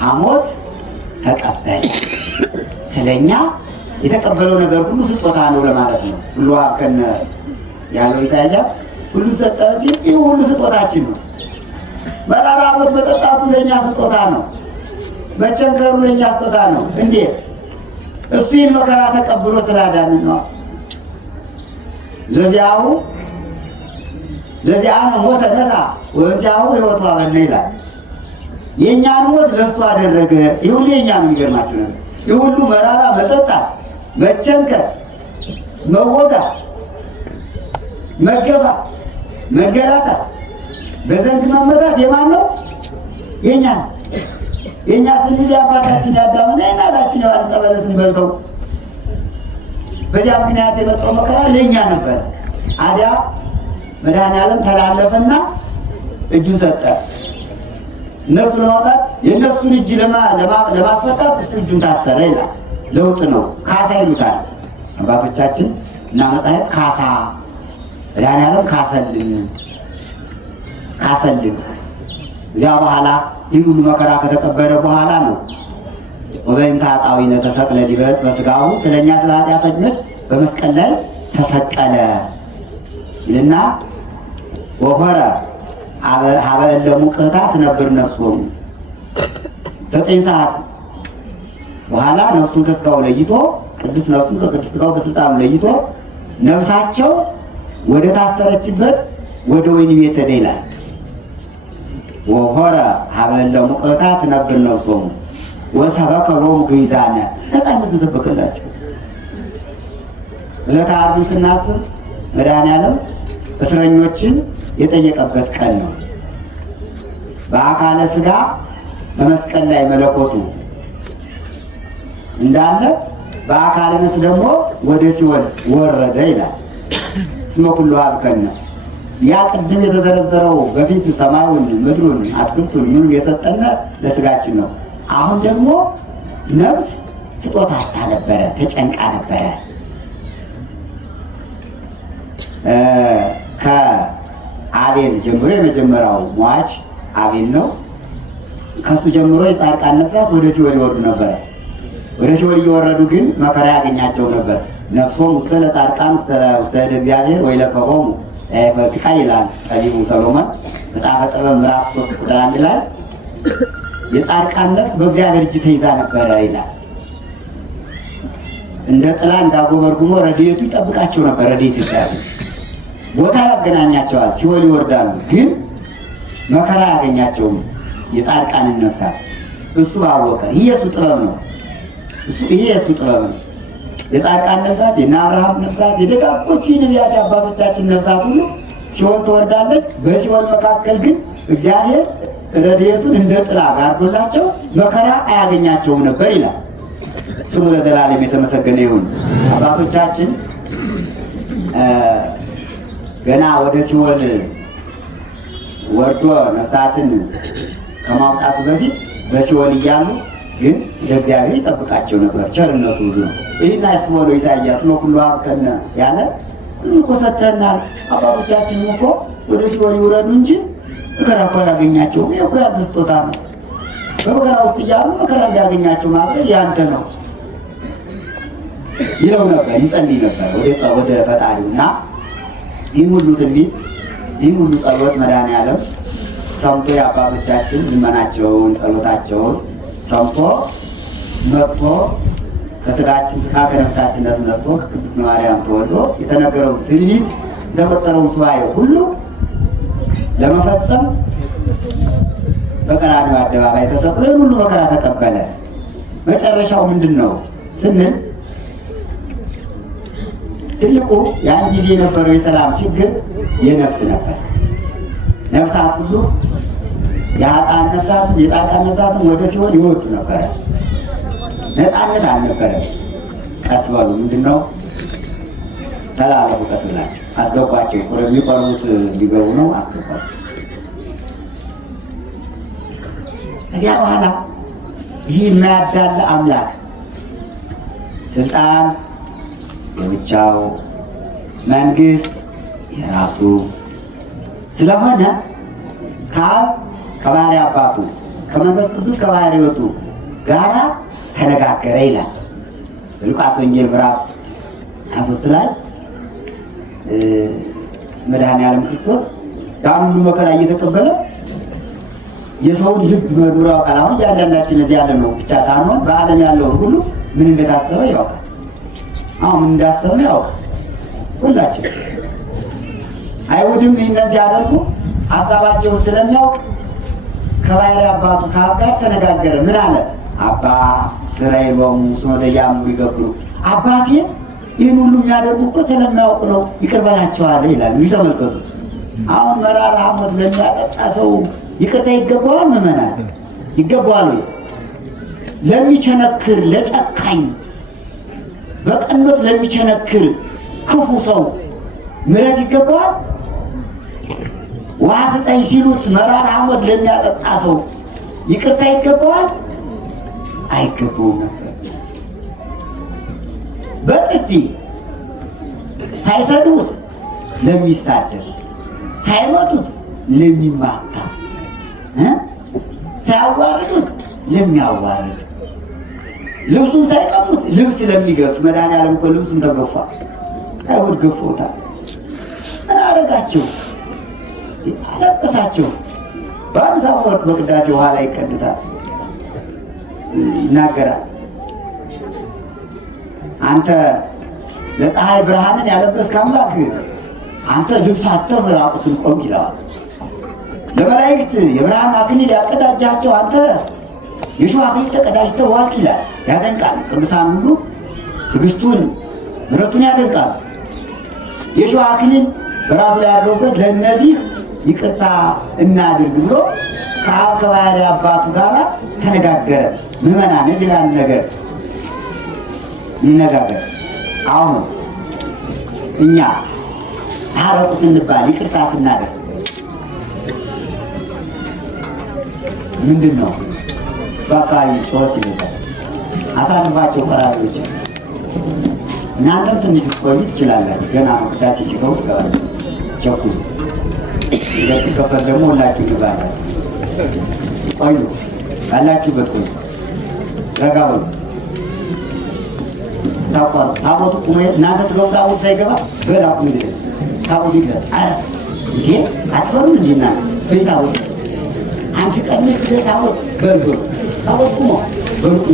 ሐሞት ተቀበለ። ስለኛ የተቀበለው ነገር ሁሉ ስጦታ ነው ለማለት ነው። ሁሉ አከነ ያለው ኢሳያስ ሁሉ ሰጠ ሲል ይህ ሁሉ ስጦታችን ነው። መራራ ሐሞት መጠጣቱ ለእኛ ስጦታ ነው። መቸንከሩ ለእኛ ስጦታ ነው። እንዴት? እሱ ይህን መከራ ተቀብሎ ስላዳንን ነው። ዘዚያው ሞተ ነሳ ወዲያው ሕይወቱ አበነ ይላል። የእኛን ሞት ለእሱ አደረገ። ይህ ሁሉ የእኛ ነው። የሚገርማችሁ ነገር ይህ ሁሉ መራራ መጠጣት፣ መቸንከር፣ መወጋት፣ መገባት፣ መገላታት፣ በዘንግ መመታት የማን ነው? የእኛ ነው። የእኛ ስንል የአባታችን ያዳምና የእናታችን ዮሐንስ በለስን በልተው በዚያ ምክንያት የመጣው መከራ ለእኛ ነበር። አዲያ መድኃኔዓለም ተላለፈና እጁን ሰጠ። እነሱ ለማውጣት የእነሱን እጅ ለማስፈታት እሱ እጁን ታሰረ ይላል። ለውጥ ነው። ካሳ ይሉታል አባቶቻችን እና መጽሐፍ። ካሳ መድኃኔዓለም ካሰልን። እዚያ በኋላ ይህ ሁሉ መከራ ከተቀበለ በኋላ ነው ወበይንተ ኃጣውኢነ ተሰቅለ ዲበ ዕፀ በሥጋሁ ስለኛ ስለ ኃጢአተኞች በመስቀል ላይ ተሰቀለ ይልና ወሆረ ሀበ እለ ሙቅታ ትነብር ነፍሶሙ 9 ሰዓት በኋላ ነፍሱን ከሥጋው ለይቶ ቅዱስ ነፍሱን ከቅዱስ ሥጋው በስልጣኑ ለይቶ ነፍሳቸው ወደ ታሰረችበት ወደ ወህኒ ቤት ሄደ ይላል። ወሆረ ሀበ እለ ሙቅታ ትነብር ነፍሶሙ ወሰበከ ሎሙ ግእዛነ ነፃነት ሰበከላቸው። ዕለተ ዓርብን ስናስብ መድኃኔዓለም እስረኞችን የጠየቀበት ቀን ነው። በአካለ ሥጋ በመስቀል ላይ መለኮቱ እንዳለ በአካለ ነፍስ ደግሞ ወደ ሲኦል ወረደ ይላል። እስመ ኩሉ ሀብከነ ያ ቅድም የተዘረዘረው በፊት ሰማዩን፣ ምድሩን፣ አትክልቱን ምኑን የሰጠነ ለሥጋችን ነው። አሁን ደግሞ ነፍስ ስጦታ ነበረ፣ ተጨንቃ ነበረ። ከአቤል ጀምሮ የመጀመሪያው ሟች አቤል ነው። ከሱ ጀምሮ የጻድቃን ነፍሳት ወደ ሲኦል ይወርዱ ነበር። ወደ ሲኦል እየወረዱ ግን መከራ ያገኛቸው ነበር። ነፍሶም ውስተ ለጻድቃን ውስተ እደ እግዚአብሔር ወይለፈሆሙ ፈሲካ ይላል ጠቢቡ ሰሎሞን መጽሐፈ ጥበብ ምዕራፍ 3 ቁጥር 1 ላይ የጻድቃን ነፍስ በእግዚአብሔር እጅ ተይዛ ነበረ ይላል። እንደ ጥላ እንዳጎበርጉሞ ረድኤቱ ይጠብቃቸው ነበር። ረድኤት እግዚአብሔር ቦታ ያገናኛቸዋል። ሲኦል ይወርዳሉ፣ ግን መከራ ያገኛቸውም የጻድቃንን ነፍሳት እሱ ባወቀ። ይህ የእሱ ጥበብ ነው። ይህ የእሱ ጥበብ ነው። የጻድቃን ነፍሳት፣ የእነ አብርሃም ነፍሳት፣ የደጋጎቹ የነቢያት አባቶቻችን ነፍሳት ሁሉ ሲኦል ትወርዳለች። በሲኦል መካከል ግን እግዚአብሔር ረድኤቱን እንደ ጥላ ጋርዶላቸው መከራ አያገኛቸውም ነበር ይላል። ስሙ ለዘላለም የተመሰገነ ይሁን። አባቶቻችን ገና ወደ ሲኦል ወርዶ ነፍሳትን ከማውጣቱ በፊት በሲኦል እያሉ ግን ለእግዚአብሔር ይጠብቃቸው ነበር። ቸርነቱ ሁሉ ነው። ይህን አስቦ ነው ኢሳይያስ ነው ሁሉ ሀብከነ ያለ ሁሉ እኮ ሰጥተናል። አባቶቻችን እኮ ወደ ሲኦል ይውረዱ እንጂ መከራ እኮ ያገኛቸው እኮ ያንተ ስጦታ ነው። በመከራ ውስጥ እያሉ መከራ ሊያገኛቸው ማድረግ ያንተ ነው ይለው ነበር፣ ይጸልይ ነበር ወደ ፈጣሪው እና ይህን ሁሉ ትንቢት ይህን ሁሉ ጸሎት መድኃኔዓለም ሰምቶ የአባቶቻችን ልመናቸውን ጸሎታቸውን ሰምቶ መጥቶ ከሥጋችን ሥጋ ከነፍሳችን ነፍስ ነስቶ ከቅድስት ማርያም ተወልዶ የተነገረው ትንቢት የተፈጠረውን ሱባኤ ሁሉ ለመፈጸም በቀራንዮ አደባባይ ተሰቅሎ ሁሉ መከራ ተቀበለ። መጨረሻው ምንድን ነው ስንል ትልቁ ያን ጊዜ የነበረው የሰላም ችግር የነፍስ ነበር። ነፍሳት ሁሉ የኃጥአን ነፍሳትን የጻድቃን ነፍሳትን ወደ ሲኦል ይወርዱ ነበረ። ነፃነት አልነበረም። ቀስ በሉ ምንድነው ተላለፉ፣ ቀስ ብላቸው አስገቧቸው። የሚቆርቡት ሊገቡ ነው፣ አስገቧቸው። ከዚያ በኋላ ይህ የማያዳላ አምላክ ስልጣን የብቻው መንግስት የራሱ ስለሆነ ከአብ ከባሕርይ አባቱ ከመንፈስ ቅዱስ ከባሕርይ ሕይወቱ ጋራ ተነጋገረ ይላል ሉቃስ ወንጌል ምዕራፍ 23 ላይ መድኃኔዓለም ክርስቶስ ያን ሁሉ መከራ እየተቀበለ የሰውን ልብ መኖር ያውቃል። አሁን እያንዳንዳችን እዚህ ያለ ነው ብቻ ሳንሆን በዓለም ያለውን ሁሉ ምን እንደታሰበ ያውቃል። አሁን ምን እንዳሰበ ያውቃል ሁላችን። አይሁድም ይህንን ሲያደርጉ ሀሳባቸውን ስለሚያውቅ ከባሕርይ አባቱ ከአብ ጋር ተነጋገረ። ምን አለ? አባ ስራይ ሎሙ እስመ ዘያምሩ ይገብሩ። አባቴ ይህን ሁሉ የሚያደርጉ እኮ ስለሚያውቁ ነው፣ ይቅር በላቸው አለ ይላል። ይተመልከቱ። አሁን መራራ ሐሞት ለሚያጠጣ ሰው ይቅርታ ይገባዋል? ምዕመናን ይገባዋል ወይ? ለሚቸነክር ለጨካኝ በቀኖት ለሚቸነክር ክፉ ሰው ምሕረት ይገባዋል? ውሃ ስጠኝ ሲሉት መራራ ሐሞት ለሚያጠጣ ሰው ይቅርታ ይገባዋል? አይገባውም ነበር። በጥፊ ሳይሰዱት ለሚሳደር፣ ሳይመቱት ለሚማታ፣ ሳያዋርዱት ለሚያዋርድ፣ ልብሱን ሳይቀሙት ልብስ ለሚገፍ። መድኃኒዓለም እኮ ልብሱን ተገፏል። አይሁድ ገፎታል። ምን አደረጋቸው? አለቀሳቸው። በአንድ ሳሙኤል በቅዳሴ በኋላ ይቀድሳል ይናገራል። አንተ ለፀሐይ ብርሃንን ያለበስክ አምላክ አንተ ልብስ አጥተህ ራቁትን ቆም ይለዋል። ለመላእክት የብርሃን አክሊል ያቀዳጃቸው አንተ የሾህ አክሊል ተቀዳጅተህ ዋልክ ይላል። ያደንቃል። ቅዱሳን ሁሉ ትዕግስቱን ምሕረቱን ያደንቃል። የሾህ አክሊል በራሱ ላይ ያድሮበት ለእነዚህ ይቅርታ እናድርግ ብሎ ከአብ ከባሕርይ አባቱ ጋር ተነጋገረ። ምዕመናን እዚህ ላይ ነገር ይነጋገር። አሁን እኛ ታረቁ ስንባል ይቅርታ ስናደርግ ምንድን ነው? በአካባቢ ጩኸት ይበዛል። አሳልፋቸው ቀራሪዎች እናንተም ትንሽ ቆዩ ትችላላችሁ። ገና ቅዳሴ ሲገቡ ትገባላችሁ። ቸኩሉ። ሲከፈት ደግሞ ሁላችሁ ትገባላችሁ። ቆዩ፣ ካላችሁበት ቆዩ። ረጋ በሉ። ታቦቱ ቁመ እናንተ ትገቡ። ታቦት ሳይገባ በላቁ ሚድ ታቦት ይገ ይሄ አትፈሩም እንጂ እናንተ ቤታቦት አንቺ ቀድመሽ ታቦት በልጎ ታቦት ቁሞ በልቁ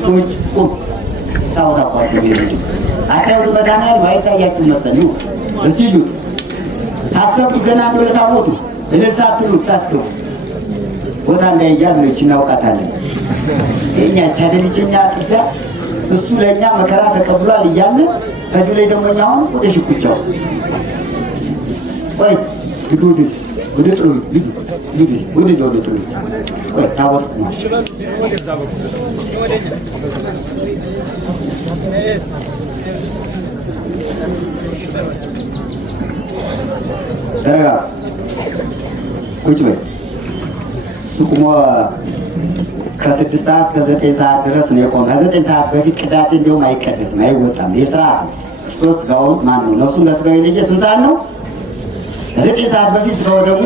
ሰዎች ቁም ታቦት አቋርጦ ሚሄዱ አታዩት። መድኃኒዓለም አይታያችሁ መሰሉ በትዩ ሳሰቡ ገና ወደ ታቦቱ እልል ሳትሉ ታስገቡ ቦታ እንዳይያዝ ነው። እናውቃታለን። የእኛ ቻደልጭኛ ጥጋ እሱ ለእኛ መከራ ተቀብሏል እያልን ከዚህ ላይ ደግሞ እኛ አሁን ወደ ሽኩቻው ወይ ግዱድ ወደ ጥሩ ወደ ጥሩ ወይ ታቦት ነው ደረጋ ቁጭ በይ። ሱቁሞ ከ6 ሰዓት ከ9 ሰዓት ድረስ ነው የቆመ። ከ9 ሰዓት በፊት ቅዳሴ እንዲሁም አይቀደስም፣ አይወጣም። የስርዓት ክርስቶስ ስጋውን ማን ነው ነፍሱን ለስጋው የለየ ስንት ሰዓት ነው? ከ9 ሰዓት በፊት ስጋው ደግሞ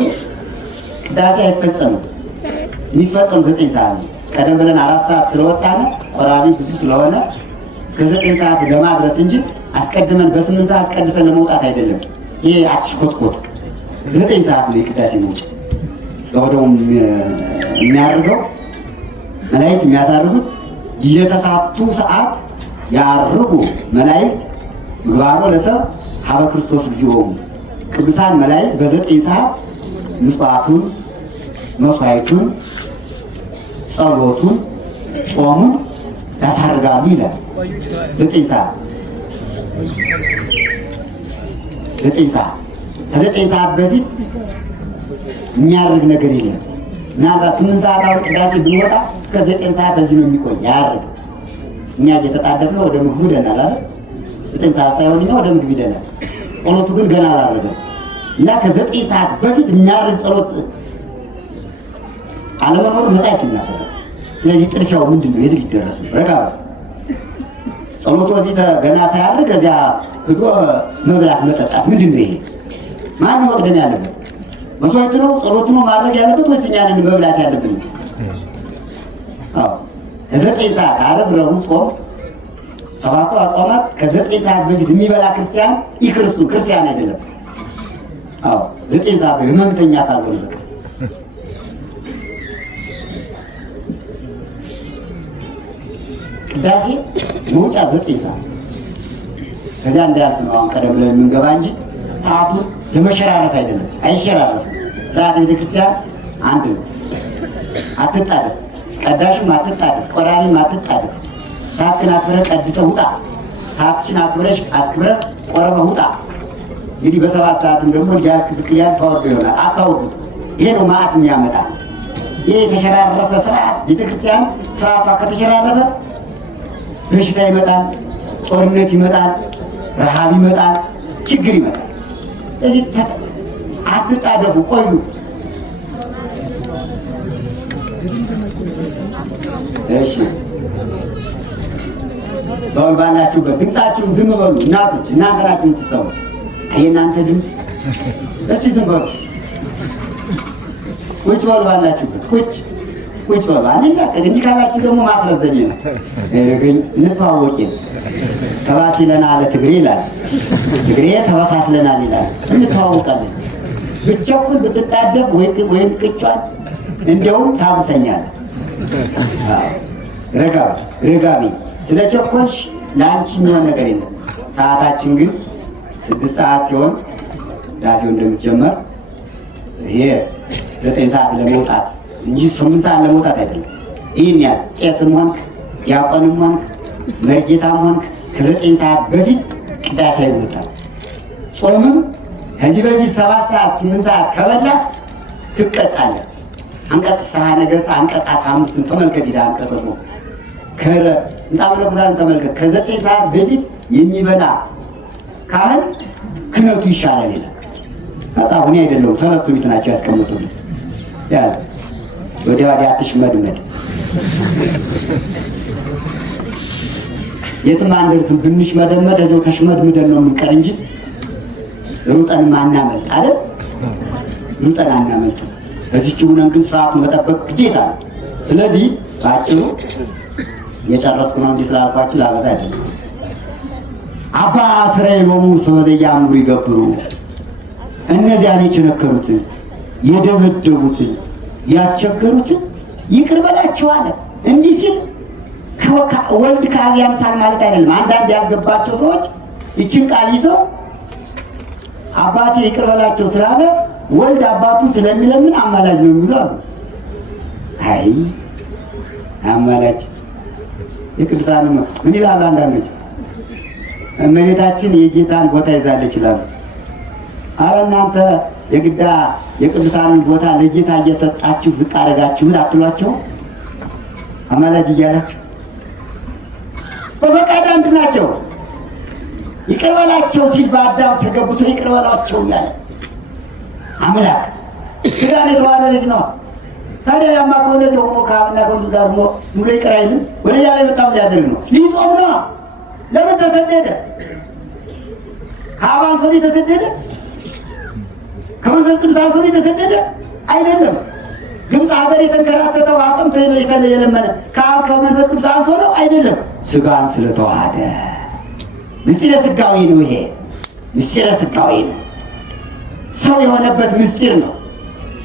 ቅዳሴ አይፈጸምም። የሚፈጸም 9 ሰዓት ነው። ቀደም ብለን 4 ሰዓት ስለወጣን ቆራቢ ብዙ ስለሆነ እስከ 9 ሰዓት ለማድረስ እንጂ አስቀድመን በ8 ሰዓት ቀድሰን ለመውጣት አይደለም። ይሄ አትሽኮትኮት 9 ሰዓት ነው የቅዳሴ መውጫ። ስጋው የሚያርገው መላእክት የሚያሳርጉት እየተሳቱ ሰዓት ያርጉ መላእክት ምግባሮ ለሰብ ሀበ ክርስቶስ እግዚኦሙ። ቅዱሳን መላእክት በ9 ሰዓት ምጽዋቱን፣ መስዋዕቱን፣ ጸሎቱን፣ ጾሙን ያሳርጋሉ ይላል። 9 ሰዓት 9 ሰዓት ከ9 ሰዓት በፊት የሚያርግ ነገር የለም። ምናልባት 8 ሰዓት አሁን ቅዳሴ ብንወጣ እስከ 9 ሰዓት እዚህ ነው የሚቆይ ያርግ። እኛ እየተጣደፍን ወደ ምግቡ ይደናል አይደል? 9 ሰዓት ሳይሆን እኛ ወደ ምግቡ ይደናል። ጸሎቱ ግን ገና አላረገም እና ከ9 ሰዓት በፊት የሚያርግ ጸሎት አለመኖር መጣች ይናገራል። ስለዚህ ጥርሻው ምንድን ነው? የት ሊደረስ ነው? ረጋ ጸሎቱ እዚህ ገና ሳያርግ እዚያ ሂዶ መብላት መጠጣት ምንድን ነው? ይሄ ማን መቅደም ያለበት? መስዋዕት ነው? ጸሎት ነው ማድረግ ያለበት ወይስ እኛ ነን መብላት ያለብን? አዎ ከ9 ሰዓት ዓርብ፣ ረቡዕ ጾም 7ቱ አጽዋማት ከ9 ሰዓት በፊት የሚበላ ክርስቲያን ክርስቲያን አይደለም። አዎ 9 ሰዓት ህመምተኛ ካልሆነ ቅዳሴ መውጫ 9 ሰዓት ከዚያ እንዳያልፍ ነው። አሁን ቀደም ብለን የምንገባ እንጂ ሰዓቱ ለመሸራረፍ አይደለም፣ አይሸራረፍም። ስርዓተ ቤተክርስቲያን አንድ ነው። አትጣደፍ፣ ቀዳሽም አትጣደፍ፣ ቆራቢም አትጣደፍ። ሰዓትን አክብረህ ቀድሰህ ውጣ። ሰዓትችን አክብረሽ አስክብረህ ቆርበህ ውጣ። እንግዲህ በ7 ሰዓትም ደግሞ እያልክ ዝቅ እያልክ ታወርዶ ይሆናል። አታውቁት። ይሄ ነው መዓት የሚያመጣ። ይሄ የተሸራረፈ ስርዓት ቤተክርስቲያን ስርዓቷ ከተሸራረፈ በሽታ ይመጣል፣ ጦርነት ይመጣል፣ ረሃብ ይመጣል፣ ችግር ይመጣል። እዚህ አትጣደፉ፣ ቆዩ። እሺ በሉ ባላችሁበት ድምፃችሁን ዝም በሉ። እናቶች እናንተ ናችሁ የምትሰሙ። የእናንተ ድምፅ እስቲ ዝም በሉ። ቁጭ በሉ ባላችሁበት፣ ቁጭ በሉ። አንላቀቅ። እንዲህ ካላችሁ ደግሞ ማፍረዘኝ ነው። ግን እንተዋወቅ። ተባሲለናል ትግሬ ይላል፣ ትግሬ ተበሳስለናል ይላል። እንተዋወቃለን። ብቻውን ብትጣደፍ ወይም ቅጫን እንደውም ታብሰኛል። ረጋቢ ስለ ቸኮልሽ ለአንቺ የሚሆን ነገር የለም። ሰዓታችን ግን 6 ሰዓት ሲሆን ዳሴው እንደሚጀመር ይሄ 9 ሰዓት ለመውጣት እንጂ 8 ሰዓት ለመውጣት አይደለም። ይህን ያዝ። ቄስም ሆንክ ዲያቆንም ሆንክ መርጌታም ሆንክ ከ9 ሰዓት በፊት ቅዳሴ ይወጣል። ጾምም ከዚህ በፊት 7 ሰዓት 8 ሰዓት ከበላህ ትቀጣለህ። አንቀጽ ፍትሐ ነገሥት አንቀጽ 15ን ተመልከት። ሂደህ አንቀጽ ነው ከህንፃ መነኮሳትን ተመልከት። ከ9 ሰዓት በፊት የሚበላ ካህን ክህነቱ ይሻላል ይላል። በጣም እኔ አይደለሁም ሰለቱ ቤት ናቸው ያስቀምጡልኝ። ያዝ ወዲያ አትሽመድመድ። የትም አንደርስም። ብንሽመደመድ እዚያው ተሽመድምደን ነው የምንቀር እንጂ ሩጠን ማናመልጥ አይደል? ሩጠን አናመልጥ። በዚህች ሆነን ግን ስርዓቱን መጠበቅ ግዴታ ነው። ስለዚህ በአጭሩ የጨረስኩ ነው። እንዲህ ስላልኳችሁ ላበዛ አይደለም። አባ እስራኤሎሙ ሰበዘያምሩ ይገብሩ፣ እነዚያን የቸነከሩትን የደበደቡትን ያስቸገሩትን ይቅር በላቸው አለ። እንዲህ ሲል ወልድ ከአብ ያንሳል ማለት አይደለም። አንዳንድ ያልገባቸው ሰዎች ይችን ቃል ይዘው አባቴ ይቅር በላቸው ስላለ ወልድ አባቱ ስለሚለምን አማላጅ ነው የሚሉ አሉ። አይ አማላጅ የቅዱሳን ምን ይላሉ አንዳንዶች? እመቤታችን የጌታን ቦታ ይዛለች ይላሉ። አረ እናንተ የግዳ የቅዱሳንን ቦታ ለጌታ እየሰጣችሁ ዝቅ አደረጋችሁን አትሏቸው? አማላጅ እያላችሁ በፈቃድ አንድ ናቸው። ይቅር በላቸው ሲል በአዳም ተገብቶ ይቅር በላቸው ያለ አምላክ ስጋን የተዋሃደ ልጅ ነው። ታዲያ ያማ ከሆነ ሆኖ ከአብና ከወልድ ጋር ሆኖ ሙሉ ይቅር አይልም? ወደዚያ ላይ በጣም ሊያደርግ ነው። ሊጾም ነው። ለምን ተሰደደ? ከአብ አንሶ ተሰደደ? ከመንፈስ ቅዱስ አንሶ ተሰደደ? አይደለም። ግብፅ ሀገር የተንከራተተው አጥምቶ የለመነ ከአብ ከመንፈስ ቅዱስ አንሶ ነው? አይደለም። ስጋን ስለተዋሃደ ምስጢረ ስጋዊ ነው። ይሄ ምስጢረ ስጋዊ ነው። ሰው የሆነበት ምስጢር ነው።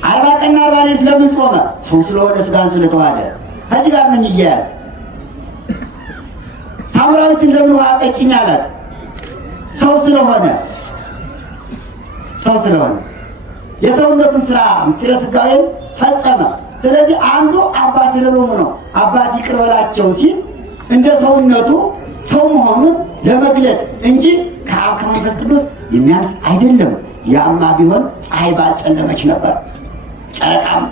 40 ቀንና 40 ሌሊት ለምን ጾመ? ሰው ስለሆነ ስጋን ስለተዋሃደ። ከዚህ ጋር ምን ይያያዝ? ሳምራዊትን ለምን ውሃ ጠጪኝ አላት? ሰው ስለሆነ የሰውነቱን ስራ ምስጢረ ስጋዊን ፈጸመ። ስለዚህ አንዱ አባት ስለሆነ ነው። አባት ይቅር በላቸው ሲል እንደ ሰውነቱ ሰው መሆኑን ለመግለጥ እንጂ ከአብ ከመንፈስ ቅዱስ የሚያንስ አይደለም። ያማ ቢሆን ፀሐይ ባልጨለመች ነበር፣ ጨረቃም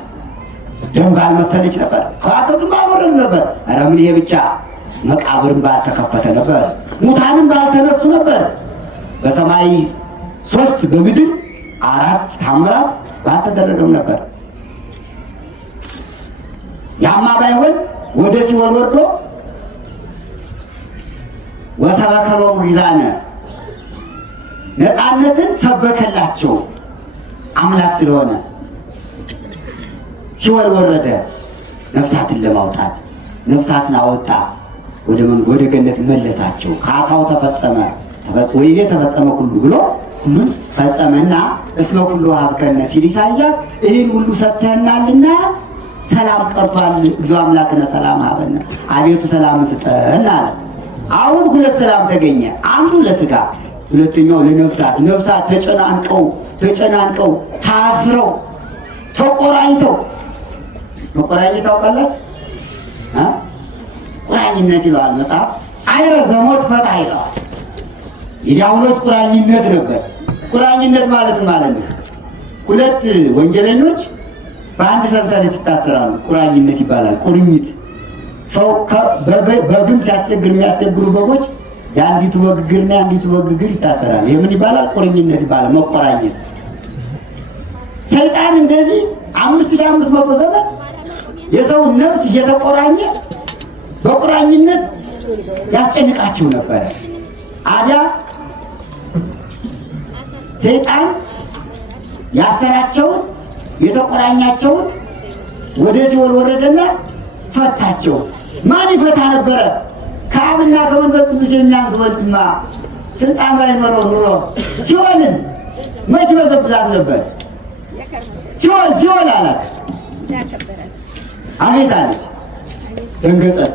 ደም ባልመሰለች ነበር፣ ከዋክብትም ባልበረሩ ነበር። ኧረ ምን ይሄ ብቻ መቃብርን ባልተከፈተ ነበር፣ ሙታንም ባልተነሱ ነበር። በሰማይ 3 በምድር 4 ታምራት ባልተደረገም ነበር። ያማ ባይሆን ወደ ሲኦል ወርዶ ወሰበከሎሙ ይዛነ ነፃነትን ሰበከላቸው። አምላክ ስለሆነ ሲኦል ወረደ ነፍሳትን ለማውጣት። ነፍሳትን አወጣ፣ ወደ ገነት መለሳቸው። ካሳው ተፈጸመ ወይኔ ተፈጸመ ሁሉ ብሎ ሁሉን ፈጸመና እስመ ሁሉ ሀብከነ ሲል ኢሳይያስ ይህን ሁሉ ሰጥተናልና ሰላም ቀርቷል። እግዚኦ አምላክነ ሰላም ሀበነ፣ አቤቱ ሰላም ስጠን አለ። አሁን ሁለት ሰላም ተገኘ። አንዱ ለስጋ፣ ሁለተኛው ለነፍሳት። ነፍሳት ተጨናንቀው ታስረው ተቆራኝተው መቆራኘት ታውቃላችሁ? ቁራኝነት ይለዋል መጽሐፍ። ጻይረ ዘሞት ፈታ ይለዋል። የዲያብሎስ ቁራኝነት ነበር። ቁራኝነት ማለት ነው? ሁለት ወንጀለኞች በአንድ ሰንሰለት ይታሰራሉ። ቁራኝነት ይባላል። ቁርኝት ሰው በግም ሲያስቸግር የሚያስቸግሩ በጎች የአንዲቱ በግ እግርና የአንዲቱ በግ እግር ይታሰራል። ይህ ምን ይባላል? ቁርኝነት ይባላል። መቆራኘት። ሰይጣን እንደዚህ 5500 ዘመን የሰው ነፍስ እየተቆራኘ በቁራኝነት ያስጨንቃቸው ነበር። አዲያ ሰይጣን ያሰራቸውን የተቆራኛቸውን ወደ ሲኦል ወረደና ፈታቸው። ማን ይፈታ ነበረ? ከአብና ከመንፈስ ቅዱስ የሚያንስ ወልድማ ስልጣን ባይኖረው ኑሮ ሲኦልን መች በዘብዛት ነበር? ሲኦል አላት። አቤት አለች፣ ደንገጸት።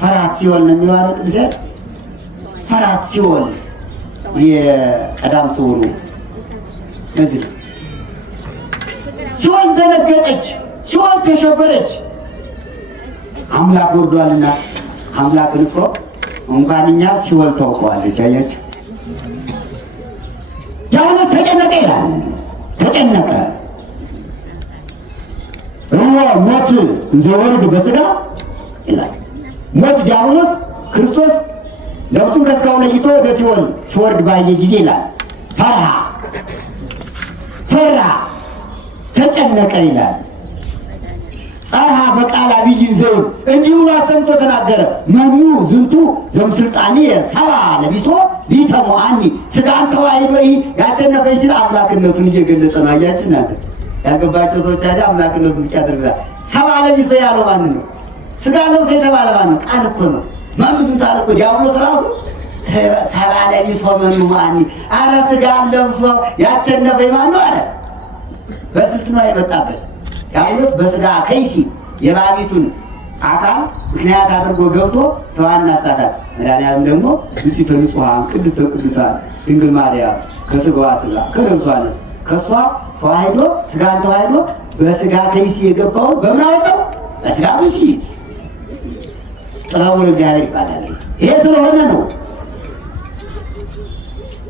ፈራት ሲኦል ነው የሚለው አይደል? ቅዱስ ፈራት ሲኦል የቀዳም ስውሩ እዚህ ሲኦል ደነገጠች፣ ሲኦል ተሸበረች። አምላክ ወርዷልና አምላክን እኮ እንኳን እኛ ሲኦል ታውቀዋለች። አያችሁ፣ ዲያብሎስ ተጨነቀ ይላል። ተጨነቀ ሞት እንዘወርድ በሥጋ ይላል። ሞት ዲያብሎስ ክርስቶስ ነፍሱን ከሥጋው ለይቶ ወደ ሲኦል ሲወርድ ባየ ጊዜ ይላል ፈራ ተጨነቀ ይላል። ጸርሃ በቃል አብይን ዘውር እንዲሁ አሰምቶ ተናገረ። መኑ ዝንቱ ዘምስልጣኔ ሰባ ለቢሶ ሊተሞአኒ ሥጋን ተዋሕዶ ያቸነፈኝ ሲል አምላክነቱን እየገለጸ ነው። አያችሁ እናንተ ያገባቸው ሰዎች አይደል? አምላክነቱን ያደርጋል። ሰባ ለቢሶ ያለው ማን ነው? ሥጋ ለብሶ የተባለ ማን ነው? ቃል እኮ ነው። መኑ ዝንቱ አለ እኮ ዲያብሎስ ራሱ ሰባ ለቢሶ መኑ አኒ፣ አረ ሥጋን ለብሶ ያቸነፈኝ ማን ነው አለ። በስልት ነው የመጣበት። ዲያብሎስ በሥጋ ከይሲ የባቢቱን አካል ምክንያት አድርጎ ገብቶ ተዋና አሳታት። መድኃኒዓለም ደግሞ ንጽሕተ ንጹሐን ቅድስተ ቅዱሳን ድንግል ማርያም ከሥጋዋ ሥጋ ከነፍሷ ነፍስ ከእሷ ተዋሕዶ ሥጋን ተዋሕዶ በሥጋ ከይሲ የገባውን በምን አወጣው? በሥጋ ብእሲ። ጥበቡ ለእግዚአብሔር ይባላል። ይሄ ስለሆነ ነው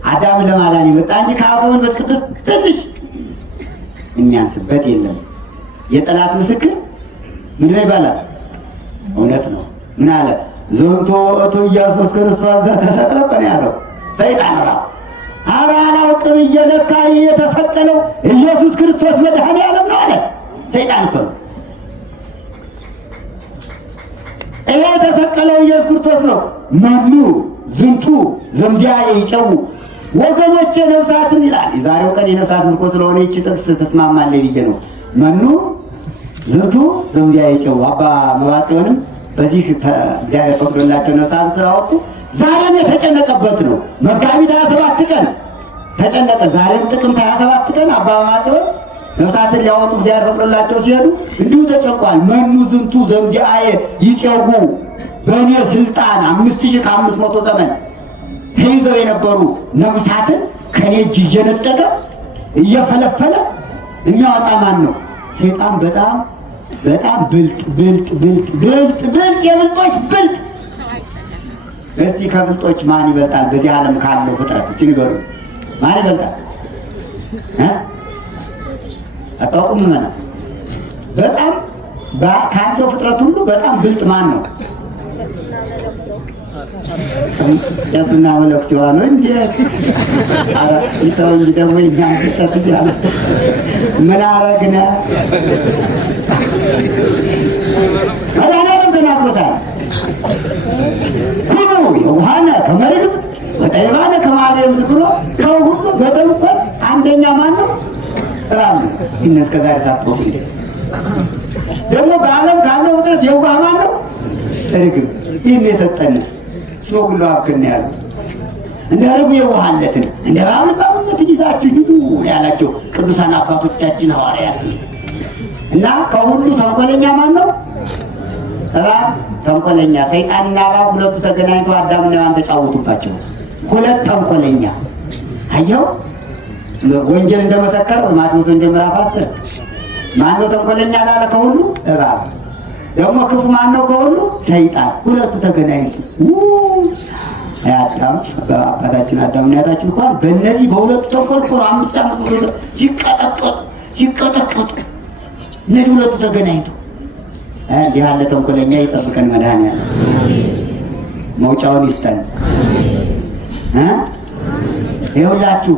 አዳምን ለማዳን የመጣ እንጂ ከአብ መንፈስ ቅዱስ ትንሽ የሚያንስበት የለም። የጠላት ምስክር ምን ይባላል? እውነት ነው። ምን አለ? ዘንቶ እቱ ኢየሱስ ክርስቶስ ዘተሰቀለ ነው ያለው ሰይጣን ራሱ። ኧረ አላውቅም እየለካ የተሰቀለው ኢየሱስ ክርስቶስ መድኃኒዓለም ነው አለ ሰይጣን እኮ ነው። ይሄ የተሰቀለው ኢየሱስ ክርስቶስ ነው። መኑ ዝንቱ ዘምዚያ ይጨው ወገኖቼ ነፍሳትን ይላል። የዛሬው ቀን የነፍሳት ምርኮ ስለሆነ ይህች ጥቅስ ተስማማለች ብዬ ነው። መኑ ዝንቱ ዘምዚያ ይጨው አባ መባጽዮንም በዚህ እግዚአብሔር ፈቅዶላቸው ነፍሳትን ስላወጡ ዛሬም የተጨነቀበት ነው። መጋቢት 27 ቀን ተጨነቀ። ዛሬም ጥቅምት 27 ቀን አባ መባጽዮን ነፍሳትን ሊያወጡ እግዚአብሔር ፈቅዶላቸው ሲሄዱ እንዲሁ ተጨንቋል። መኑ ዝንቱ ዘምዚያ ይጨው በእኔ ስልጣን 5500 ዘመን ተይዘው የነበሩ ነፍሳትን ከኔ እጅ እየነጠቀ እየፈለፈለ የሚያወጣ ማን ነው? ሰይጣን። በጣም ብልጥ የብልጦች ብልጥ። እስቲ ከብልጦች ማን ይበልጣል? በዚህ ዓለም ካለው ፍጥረት እስቲ ንገሩ፣ ማን ይበልጣል? አጣውቁም ምን በጣም ካለው ፍጥረት ሁሉ በጣም ብልጥ ማን ነው? ያስና መለክት ነው እንጂ ይተው እንጂ ደግሞ ይጋንተት ይላል። ምን አረግነ አዳነም ተናግሮታል። ሁሉ የውሃነ ከመርግብ ወጠይባነ ከማርያም ዝክሮ ከሁሉ በተንኮል አንደኛ ማን ነው? ራም ይነስ ከዛ ያሳጥቶ ደግሞ በዓለም ካለው ፍጥረት የውሃ ማን ነው? ርግብ። ይህን የሰጠን ሰው ሁሉ አብከን ያለው እንደ ርግብ የውሃለትን እንደ ባልባውት ይዛችሁ ሂዱ ያላቸው ቅዱሳን አባቶቻችን ሐዋርያት እና ከሁሉ ተንኮለኛ ማን ነው? እባብ ተንኮለኛ። ሰይጣንና እባብ ሁለቱ ተገናኝተው አዳምና ሔዋን ተጫወቱባቸው። ሁለት ተንኮለኛ አየው። ወንጌል እንደመሰከረው ማቴዎስ ወንጌል ምዕራፍ 10 ማን ነው ተንኮለኛ ላለ ከሁሉ? እባብ። ደግሞ ክፉ ማን ነው ከሁሉ? ሰይጣን። ሁለቱ ተገናኝቱ አባታችን አዳምና ሔዋን እንኳን በእነዚህ በሁለቱ ተንኮል 5 ዓመት ሙሉ ሲቀጠቀጡ እነዚህ ሁለቱ ተገናኝተው እንዲህ ያለ ተንኮለኛ ይጠብቀን መድኃኒዓለም መውጫውን ይስጠን። ይኸውላችሁ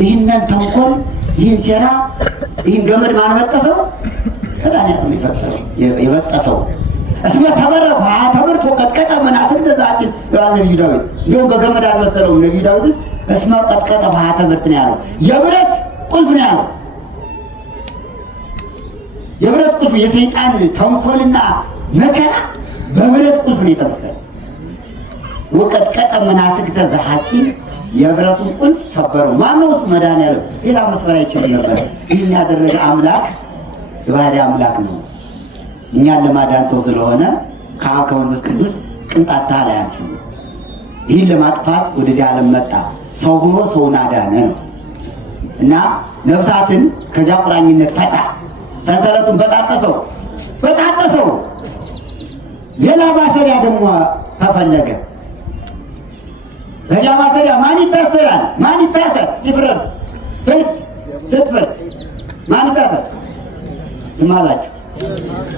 ይህንን ተንኮል ይህን ሴራ ይህን ገመድ ማን በጠሰው? መድኃኒዓለም የበጠሰው። እስመ ተበረኩ ተመርቶ ቀጥቀጠ መናፍስት ዘዛቲስ ነቢዩ ዳዊት እንዲሁም በገመድ አልመሰለውም። ነቢዩ ዳዊት እስመ ቀጥቀጠ ተመርት ነው ያለው። የብረት ቁልፍ ነው ያለው። የብረት ቁልፍ የሰይጣን ተንኮልና መከራ በብረት ቁልፍ ነው የተመሰለው። ወቀጥቀጠ መናፍስት ዘዛቲስ የብረቱን ቁልፍ ሰበረው። ማነው እሱ? መድኃኒዓለም። ሌላ መስፈር አይችልም ነበር። ይህን ያደረገ አምላክ የባህሪ አምላክ ነው። እኛን ለማዳን ሰው ስለሆነ ከአብ ከመንፈስ ቅዱስ ቅንጣት ታህል አያንስም። ይህን ለማጥፋት ወደዚህ ዓለም መጣ። ሰው ሆኖ ሰውን አዳነ ነው እና ነፍሳትን ከዚያ ቁራኝነት ፈታ። ሰንሰለቱን በጣጠሰው። ሌላ ማሰሪያ ደግሞ ተፈለገ። በዚያ ማሰሪያ ማን ይታሰራል? ማን ይታሰር? ሲፍረድ ፍርድ ስትፈርድ ማን ይታሰር? ዝም አላችሁ።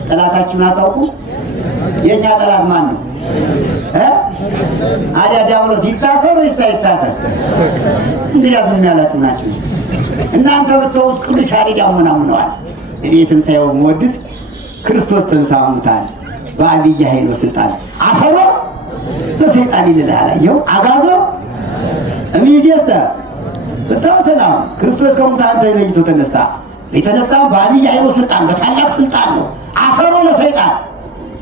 ጠላታችሁን አታውቁ? የእኛ ጠላት ማን ነው? አዲያ ዲያብሎስ ይታሰር ወይስ አይታሰር? እንግዲያ ዝም ያላችሁ ናችሁ። እናንተ ብትወጡት ቅዱስ ያሬድ ያመናምነዋል። እኔ ትንሣኤው የምወድስ ክርስቶስ ተንሥአ እሙታን በዐቢይ ኃይል ወሥልጣን አፈሮ በሰይጣን ይልልሃል። አየው አጋዞ እምይእዜሰ በሰላም ክርስቶስ ከሙታን ተለይቶ ተነሳ። የተነሳው በዐቢይ ኃይል ወሥልጣን በታላቅ ስልጣን ነው። አፈሮ ለሰይጣን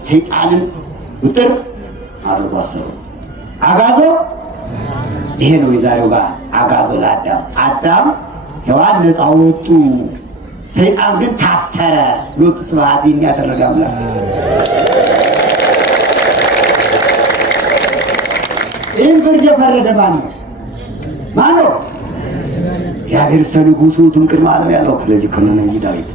ሰይጣንን ውጥር አድርጎ አሰረው። አጋዞ ይሄ ነው የዛሬው በዓል። አጋዞ ለአዳም አዳም ሔዋን ነፃ ወጡ። ሰይጣን ግን ታሰረ። ሎቱ ስብሐት ያደረገ አምላክ ይህን ፍርድ የፈረደ ማን ነው? ማን ነው? እግዚአብሔር ሰንጉሱ ትምክር ማለት ያለው ስለዚህ ከነነኝ ዳዊት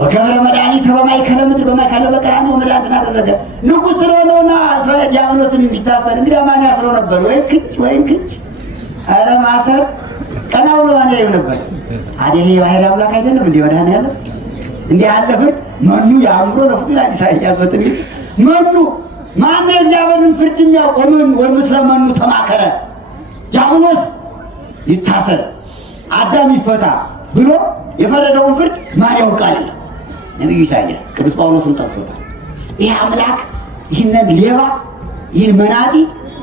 ወገብረ መድኃኒት በማእከለ ምድር በማእከለ በቀራንዮ መድኃኒትን አደረገ። ንጉሥ ስለሆነውና እስራኤል ዲያብሎስን እንዲታሰር እንግዲህ ማን ያስረው ነበር? ወይም ክች ኧረ ማሰር ቀና ብሎ ማን ያየው ነበር? አዲህ የባህሪ አምላክ አይደለም እንዴ መድኃኒዓለም? እንዲህ ያለ ፍርድ መኑ የአእምሮ ለፍቱ ላይ ኢሳይያስ በትንቢት መኑ ማን የእግዚአብሔርን ፍርድ የሚያቆምን ወምስለ መኑ ተማከረ ዲያብሎስ ይታሰር አዳም ይፈታ ብሎ የፈረደውን ፍርድ ማን ያውቃል? ነቢዩ ኢሳይያስ ቅዱስ ጳውሎስን ጠቅሶታል። ይህ አምላክ ይህንን ሌባ፣ ይህን መናጢ፣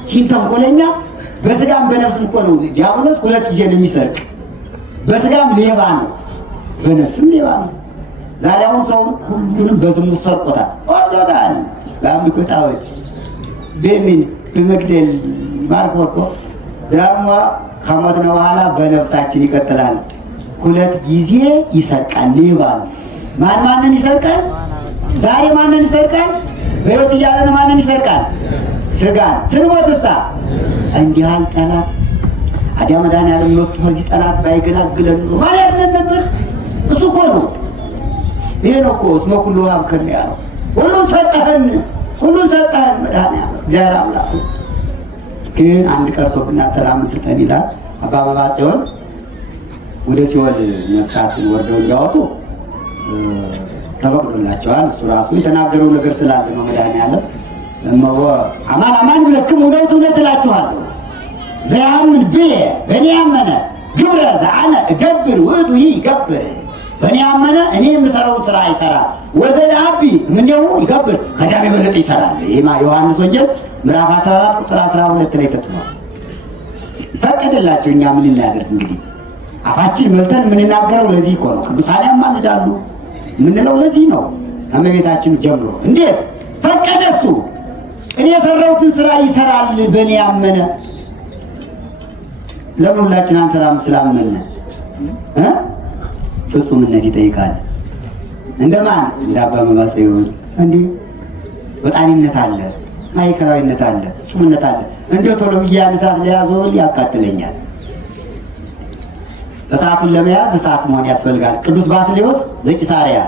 ይህን ተንኮለኛ በስጋም በነፍስም እኮ ነው ዲያብሎስ ሁለት ጊዜ የሚሰርቅ። በስጋም ሌባ ነው፣ በነፍስም ሌባ ነው። ዛሬ አሁን ሰው ሁሉንም በዝሙት ሰርቆታል፣ ወዶታል። በአምልኮ ጣዖት በምን በመግደል ማርኮት ደግሞ ከሞትን በኋላ በነፍሳችን ይቀጥላል። ሁለት ጊዜ ይሰርቃል፣ ሌባ ነው። ማንን ይሰርቃል? ዛሬ ማንን ይሰርቃል? በሕይወት እያለን ማንን ይሰርቃል? ስጋን። ስንሞትሳ እንዲህ ያህል ጠላት አዲያ መድኃኒዓለም ወጥቶ ከዚህ ጠላት ባይገላግለን ኑሮ ማለት ነበር። እሱ እኮ ነው። ይሄ ነው እኮ እስመ ኩሉ ሀብከነ ያለው። ሁሉን ሰጠህን መድኃኒዓለም እግዚአብሔር አምላክ። ግን አንድ ቀርቶብና ሰላም ስጠን ይላል አባ መባጽዮን። ወደ ሲኦል ነፍሳትን ወርደው እንዲያወጡ ተፈቅዶላቸዋል። እሱ ራሱ የተናገረው ነገር ስላለ ነው መድኃኒዓለም አማን ብለክም እውነት እላችኋለሁ ዘያምን ብየ በእኔ ያመነ ግብረ ዘአነ እገብር ውእቱ ይገብር። በእኔ ያመነ እኔ የምሰራውን ስራ ይሰራል። ወዘየአቢ እምኔሁ ይገብር፣ ከዚያም የበለጠ ይሰራል። ይሄማ ዮሐንስ ወንጌል ምዕራፍ 14 ቁጥር 12 ላይ ተጽፏል። ፈቀደላቸው። እኛ ምን እናደርግ እንግዲህ? አፋችን መልተን የምንናገረው ለዚህ እኮ ነው። ቅዱሳን ያማልዳሉ የምንለው ለዚህ ነው። ከእመቤታችን ጀምሮ እንዴት ፈቀደ? እሱ እኔ የሰራሁትን ስራ ይሰራል በእኔ ያመነ። ለምን ሁላችን አንሰራም? ስላመነ ፍጹምነት ይጠይቃል። እንደማን እንዳባ መባጽዮን እንዲህ በጣኒነት አለ፣ ማዕከላዊነት አለ፣ ጹምነት አለ። እንደ ቶሎ ብዬ እሳት ለያዘው ያቃጥለኛል። እሳቱን ለመያዝ እሳት መሆን ያስፈልጋል። ቅዱስ ባስልዮስ ዘቂሳርያ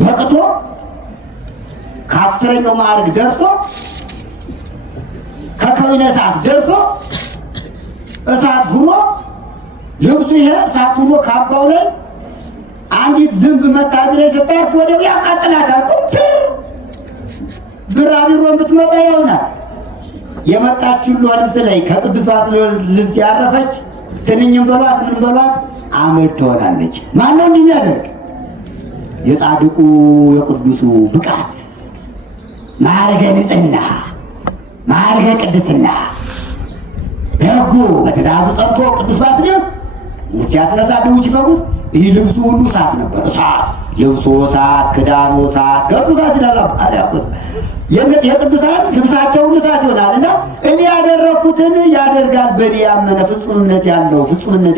በቅቶ ከአስረኛው ማዕረግ ደርሶ ከከዊነ እሳት ደርሶ እሳት ሁኖ ልብሱ ይሄ እሳት ሁኖ ካባው ላይ አንዲት ዝንብ መታዝ ላይ ስታርፍ ወዲያው ያቃጥላታል። ቁጥር ብራቢሮ የምትመጣ ይሆናል። የመጣችው ልብስ ላይ ከቅዱስ ባስልዮስ ልብስ ያረፈች ትንኝም በሏት ምን በሏት አመድ ትሆናለች። ማነው እንደሚያደርግ? የጻድቁ የቅዱሱ ብቃት፣ ማዕረገ ንጽሕና፣ ማዕረገ ቅድስና ደጉ በትእዛዙ ጸንቶ ቅዱስ ባስልዮስ ሲያስነሳ ድውይ ሲፈውስ ይህ ልብሱ ሁሉ እሳት ነበር። እሳት ልብሱ እሳት፣ ክዳኑ እሳት፣ ገቡ እሳት ይላል አርያቆስ። የቅዱሳን ልብሳቸው ሁሉ እሳት ይሆናል እና እኔ ያደረኩትን ያደርጋል በእኔ ያመነ ፍጹምነት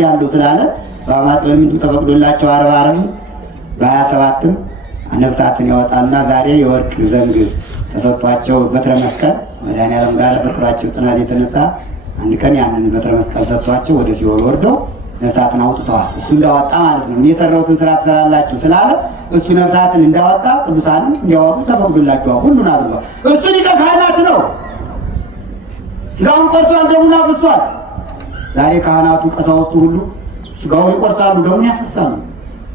ያለው ስላለ በአማጽዮን ምንዱ ተፈቅዶላቸው 40 በ27ም ነፍሳትን ያወጣና ዛሬ የወርቅ ዘንግ ተሰጥቷቸው በትረ መስቀል መድኃኒዓለም ጋር በፍቅራቸው ጽናት የተነሳ አንድ ቀን ያንን በትረ መስቀል ሰጥቷቸው ወደ ሲኦል ወርደው ነፍሳትን አውጥተዋል። እሱ እንዳወጣ ማለት ነው። የሰራሁትን ስራ ትሰራላችሁ ስላለ እሱ ነፍሳትን እንዳወጣ ቅዱሳንም እንዲያወጡ ተፈቅዶላቸዋል። ሁሉን አድርጓል። እሱ ሊቀ ካህናት ነው። ስጋውን ቆርጧል፣ ደሙን አፍሷል። ዛሬ ካህናቱ ቀሳውስቱ ሁሉ ስጋውን ይቆርሳሉ፣ ደሙን ያፈሳሉ።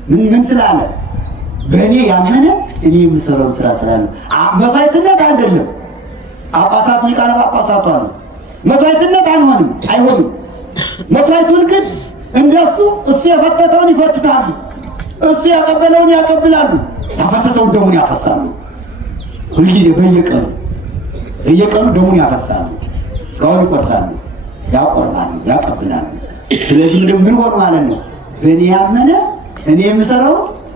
ምን ስላለ? በእኔ ያመነ እኔ የምሰራው ስራ ስላለ። መስዋዕትነት አይደለም። ጳጳሳት ሊቃነ ጳጳሳቱ አሉ መስዋዕትነት አይሆንም። መስዋዕቱን ግን እንደሱ እሱ የፈተተውን ይፈትታሉ፣ እሱ ያቀበለውን ያቀብላሉ፣ ያፈሰሰውን ደሙን ያፈሳሉ። ሁልጊዜ በየቀኑ ደሙን ያፈሳሉ፣ ስጋውን ይቆርሳሉ፣ ያቆርባሉ፣ ያቀብላሉ። ስለዚህ ምን ሆነ ማለት ነው? በእኔ ያመነ እኔ የምሰራው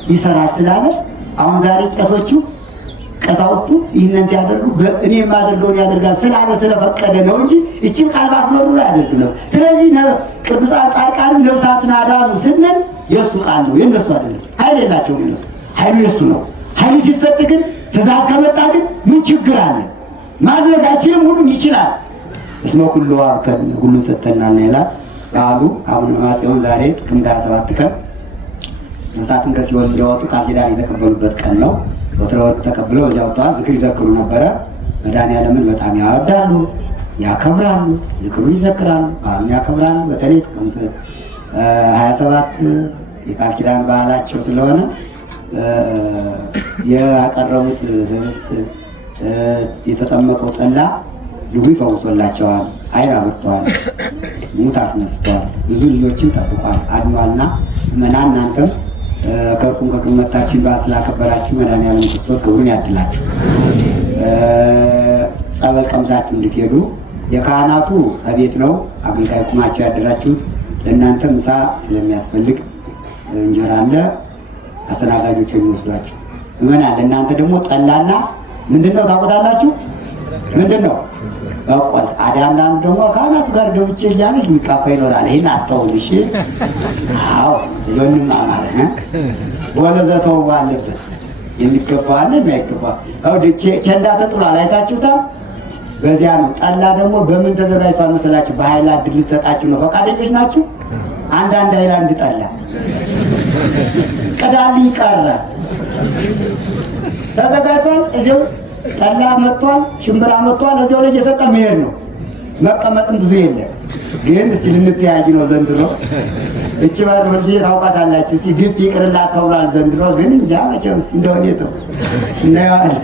ይሰራል ስላለ አሁን ዛሬ ቀሳውስቱ ይህንን ሲያደርጉ እኔ የማደርገውን ያደርጋል ስላለ ስለፈቀደ ነው እንጂ እቺም ቃል ባትኖሩ ያደርግ ነው። ስለዚህ ቅዱሳን ጻድቃንም ነፍሳትን አዳኑ ስንል የእሱ ቃል ነው፣ የእነሱ አይደለም። ኃይል የላቸውም እነሱ፣ ኃይሉ የእሱ ነው። ኃይሉ ሲሰጥ ግን ትእዛዝ ከመጣ ግን ምን ችግር አለ? ማድረግ አይችልም፣ ሁሉም ይችላል። እስመ ኩሉ አብከን ሁሉን ሰጥተናል ይላል ቃሉ። አሁን ማጽዮን ዛሬ ጥቅምት 27 ቀን ነፍሳትን ከሲኦል እንዲያወጡ ቃል ኪዳን የተቀበሉበት ቀን ነው። ወትሮወጥ ተቀብለው እዚያ ወጥተዋል። ዝክር ይዘክሩ ነበረ። መድኃኒዓለምን በጣም ያወዳሉ፣ ያከብራሉ፣ ዝክሩን ይዘክራሉ፣ በዓሉን ያከብራሉ። በተለይ ጥቅምት 27 የቃል ኪዳን በዓላቸው ስለሆነ ያቀረቡት ህብስት የተጠመቀው ጠላ ድውይ ፈውሶላቸዋል፣ ዓይን አብርተዋል፣ ሙት አስነስተዋል፣ ብዙ ልጆችን ጠብቋል፣ አድኗልና ምእመናን እናንተም ከቁም ከቁመታችን በዓል ስላከበራችሁ መድኃኒዓለም ክርስቶስ ክብሩን ያድላችሁ። ጸበል ቀምሳችሁ እንድትሄዱ የካህናቱ ከቤት ነው አገልጋይ ቁማቸው ያደራችሁት። ለእናንተ ምሳ ስለሚያስፈልግ እንጀራ አለ፣ አስተናጋጆች የሚወስዷችሁ ምእመናን። ለእናንተ ደግሞ ጠላና ምንድነው ታውቁታላችሁ? ምንድነው በቆል አዳምዳም ደግሞ ካህናቱ ጋር ገብቼ እያለ የሚካፋ ይኖራል። ይህን አስተውል እሺ። አዎ ልጆንም ማለት ነው ወለዘተው አለበት የሚገባ አለ የማይገባ ኬንዳ ተጥሏል። አይታችሁታል። በዚያ ነው። ጠላ ደግሞ በምን ተዘጋጅቷል መሰላችሁ? በሃይላንድ ሊሰጣችሁ ነው። ፈቃደኞች ናችሁ? አንዳንድ ሃይላንድ ጠላ ቅዳልኝ ቀረ ተዘጋጅቷል። እዚያው ጠላ መጥቷል፣ ሽምብራ መጥቷል። እዚያው ላይ እየሰጠ መሄድ ነው። መቀመጥም ብዙ የለም። ግን እስኪ ልንተያይ ነው ዘንድሮ። እቺ ባል ወልጄ ታውቃታላችሁ። እስኪ ግብ ይቅርላት ተብሏል ዘንድሮ። ግን እንጃ መቼም እንደሆነ ነው እናየዋለን።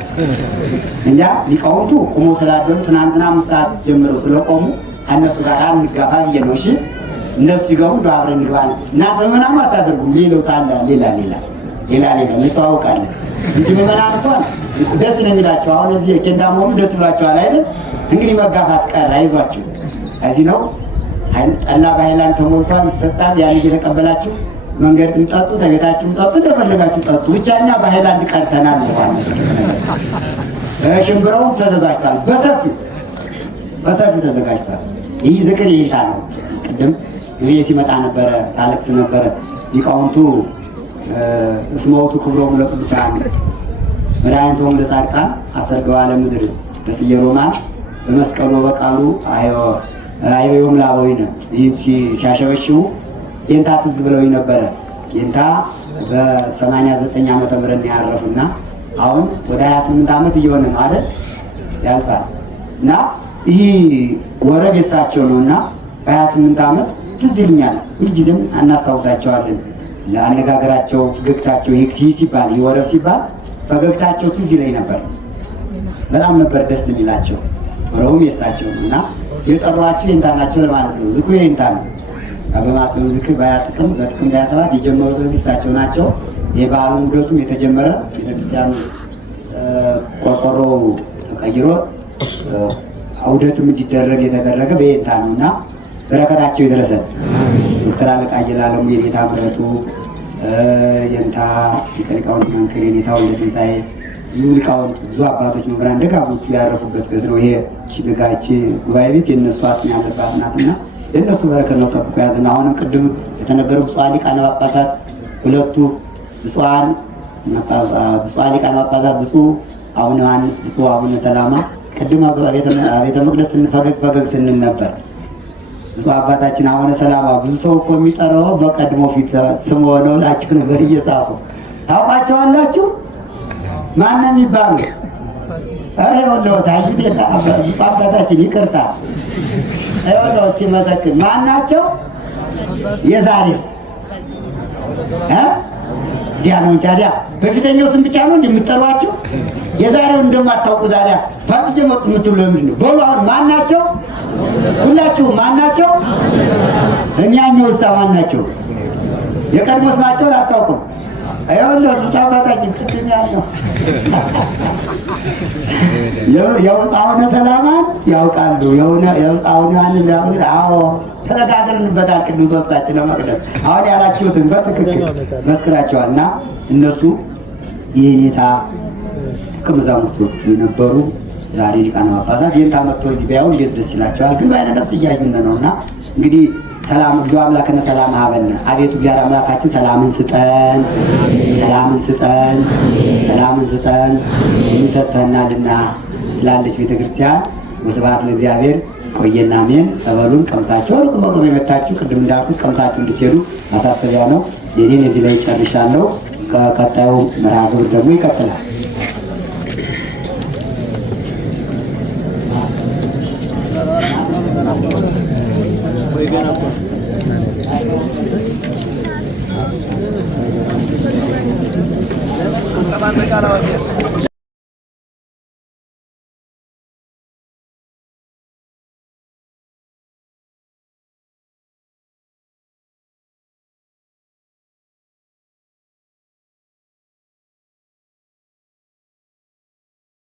እንጃ ሊቃውንቱ ቁሞ ስላደሩ ትናንትና 5 ሰዓት ጀምረው ስለቆሙ ከእነሱ ጋር እንጋባ ብዬ ነው። እሺ እነሱ ሲገቡ አብረን እንግባል። እናንተ ምናምን አታደርጉም። ሌላው ታላ ሌላ እንተዋወቃለን እንጂ ምዕመናን እንኳን ደስ ነው የሚላቸው። አሁን እዚህ ኬንዳ መሆኑ ደስ ብሏቸዋል አይደል? እንግዲህ መጋፋት ቀረ። አይዟችሁ። እዚህ ነው ጠላ በሃይላንድ ተሞልቷል፣ ይሰጣል። ያን እየተቀበላችሁ መንገድ እንጠጡ፣ ተቤታችሁ ጠጡ፣ እንደፈለጋችሁ ጠጡ። ብቻ እኛ በሃይላንድ ቀርተናል። ሽምብራው ተዘጋጅቷል፣ በሰፊው ተዘጋጅቷል። ይህ ዝክር ይይታ ነው። ቅድም ይሄ ሲመጣ ነበረ ታለቅስ ነበረ። ሊቃውንቱ እስመ ውእቱ ክብሮሙ ለቅዱሳን መድኃኒቶሙ ለጻድቃን አሰርገዋ ለምድር በስየ ሮማን በመስቀሉ በቃሉ አየዮም ላበዊነ ይህን ሲያሸበሽቡ ጌንታ ትዝ ብለውኝ ነበረ። ጌንታ በ89 ዓመተ ምህረት ያረፉና አሁን ወደ 28 ዓመት እየሆነ ነው አይደል? ያልፋል እና ይህ ወረብ የሳቸው ነው እና በ28 ዓመት ትዝ ይሉኛል። ሁልጊዜም እናስታውሳቸዋለን። ለአነጋገራቸው ፈገግታቸው ይህ ሲባል ይህ ወረብ ሲባል ፈገግታቸው ትዝ ይለኝ ነበር። በጣም ነበር ደስ የሚላቸው። ወረቡም የሳቸው ነው እና የጠሯቸው የእንታ ናቸው ለማለት ነው። ዝክሩ የእንታ ነው። አበማጥም ዝክር በጥቅም 27 የጀመሩት እሳቸው ናቸው። የበዓሉ ሙደቱም የተጀመረ ቤተክርስቲያኑ ቆርቆሮ ተቀይሮ አውደቱም እንዲደረግ የተደረገ በየንታ ነው እና በረከታቸው ይድረሰን። ዶክተር አለቃ አየላለሙ የኔታ ምረቱ የንታ ሊቃውንት መንክር የኔታ ወልደ ትንሣኤ ብዙ ሊቃውንት ብዙ አባቶች መምህራን ደጋጎቹ ያረፉበት ቤት ነው። ይሄ ሽግጋች ጉባኤ ቤት የእነሱ አጽም ያለባት ናትና የእነሱ በረከት ነው ጠብቆ ያዘን። አሁንም ቅድም የተነገሩ ብፁዓን ሊቃነ ጳጳሳት ሁለቱ ብፁዓን ሊቃነ ጳጳሳት ብፁዕ አቡነ ዮሐንስ ብፁዕ አቡነ ሰላማ ቅድም ቤተ መቅደስ ፈገግ ስንል ነበር። ብፁዕ አባታችን አቡነ ሰላማ ብዙ ሰው እኮ የሚጠራው በቀድሞ ፊት ስም ሆነው ላችሁ ነገር እየጻፉ ታውቃቸዋላችሁ? ማነው የሚባሉ? ወለወት አይቤታ አባታችን ይቅርታ ወለወት ሲመሰክር ማናቸው? የዛሬ ዲያኖን ታዲያ በፊተኛው ስም ብቻ ነው እንደምትጠሯቸው? የዛሬውን እንደማታውቁ ታዲያ ባጥጀ መጡ የምትሉ ለምንድን ነው? በሉ አሁን ማናቸው? ሁላችሁ ማናቸው? እኛኛው እሳ ማናቸው? የቀድሞ ስማቸውን አታውቁም? አይወለው ተጣጣቂ ትኛለው የውጣውነ ሰላማን ያውቃሉ። የውጣውነ አንድ ያውቃሉ። አዎ ተነጋግረንበታል። ቅዱስ ወጣችን ለመቅደስ አሁን ያላችሁትን በትክክል መስክራቸዋልና እነሱ የኔታ ከመዛሙርቶቹ የነበሩ ዛሬ ሊቃነ ጳጳሳት የኔታ መጥቶ ቢያዩ እንዴት ደስ ይላቸዋል። ግን ባይነ ነፍስ እያዩን ነውና እንግዲህ ሰላም እግዚኦ አምላክነ ሰላም ሀበነ። አቤቱ እግዚአብሔር አምላካችን ሰላምን ስጠን፣ ሰላምን ስጠን፣ ሰላምን ስጠን ሰጥተናልና ስላለች ቤተክርስቲያን ወስብሐት ለእግዚአብሔር። ቆየና አሜን። ጸበሉን ቀምሳችሁ ሩቅ የመታችሁ ቅድም እንዳልኩት ቀምሳችሁ እንድትሄዱ ማሳሰቢያ ነው። የኔን እዚህ ላይ ጨርሻለሁ። ከቀጣዩ መርሃ ግብር ደግሞ ይቀጥላል።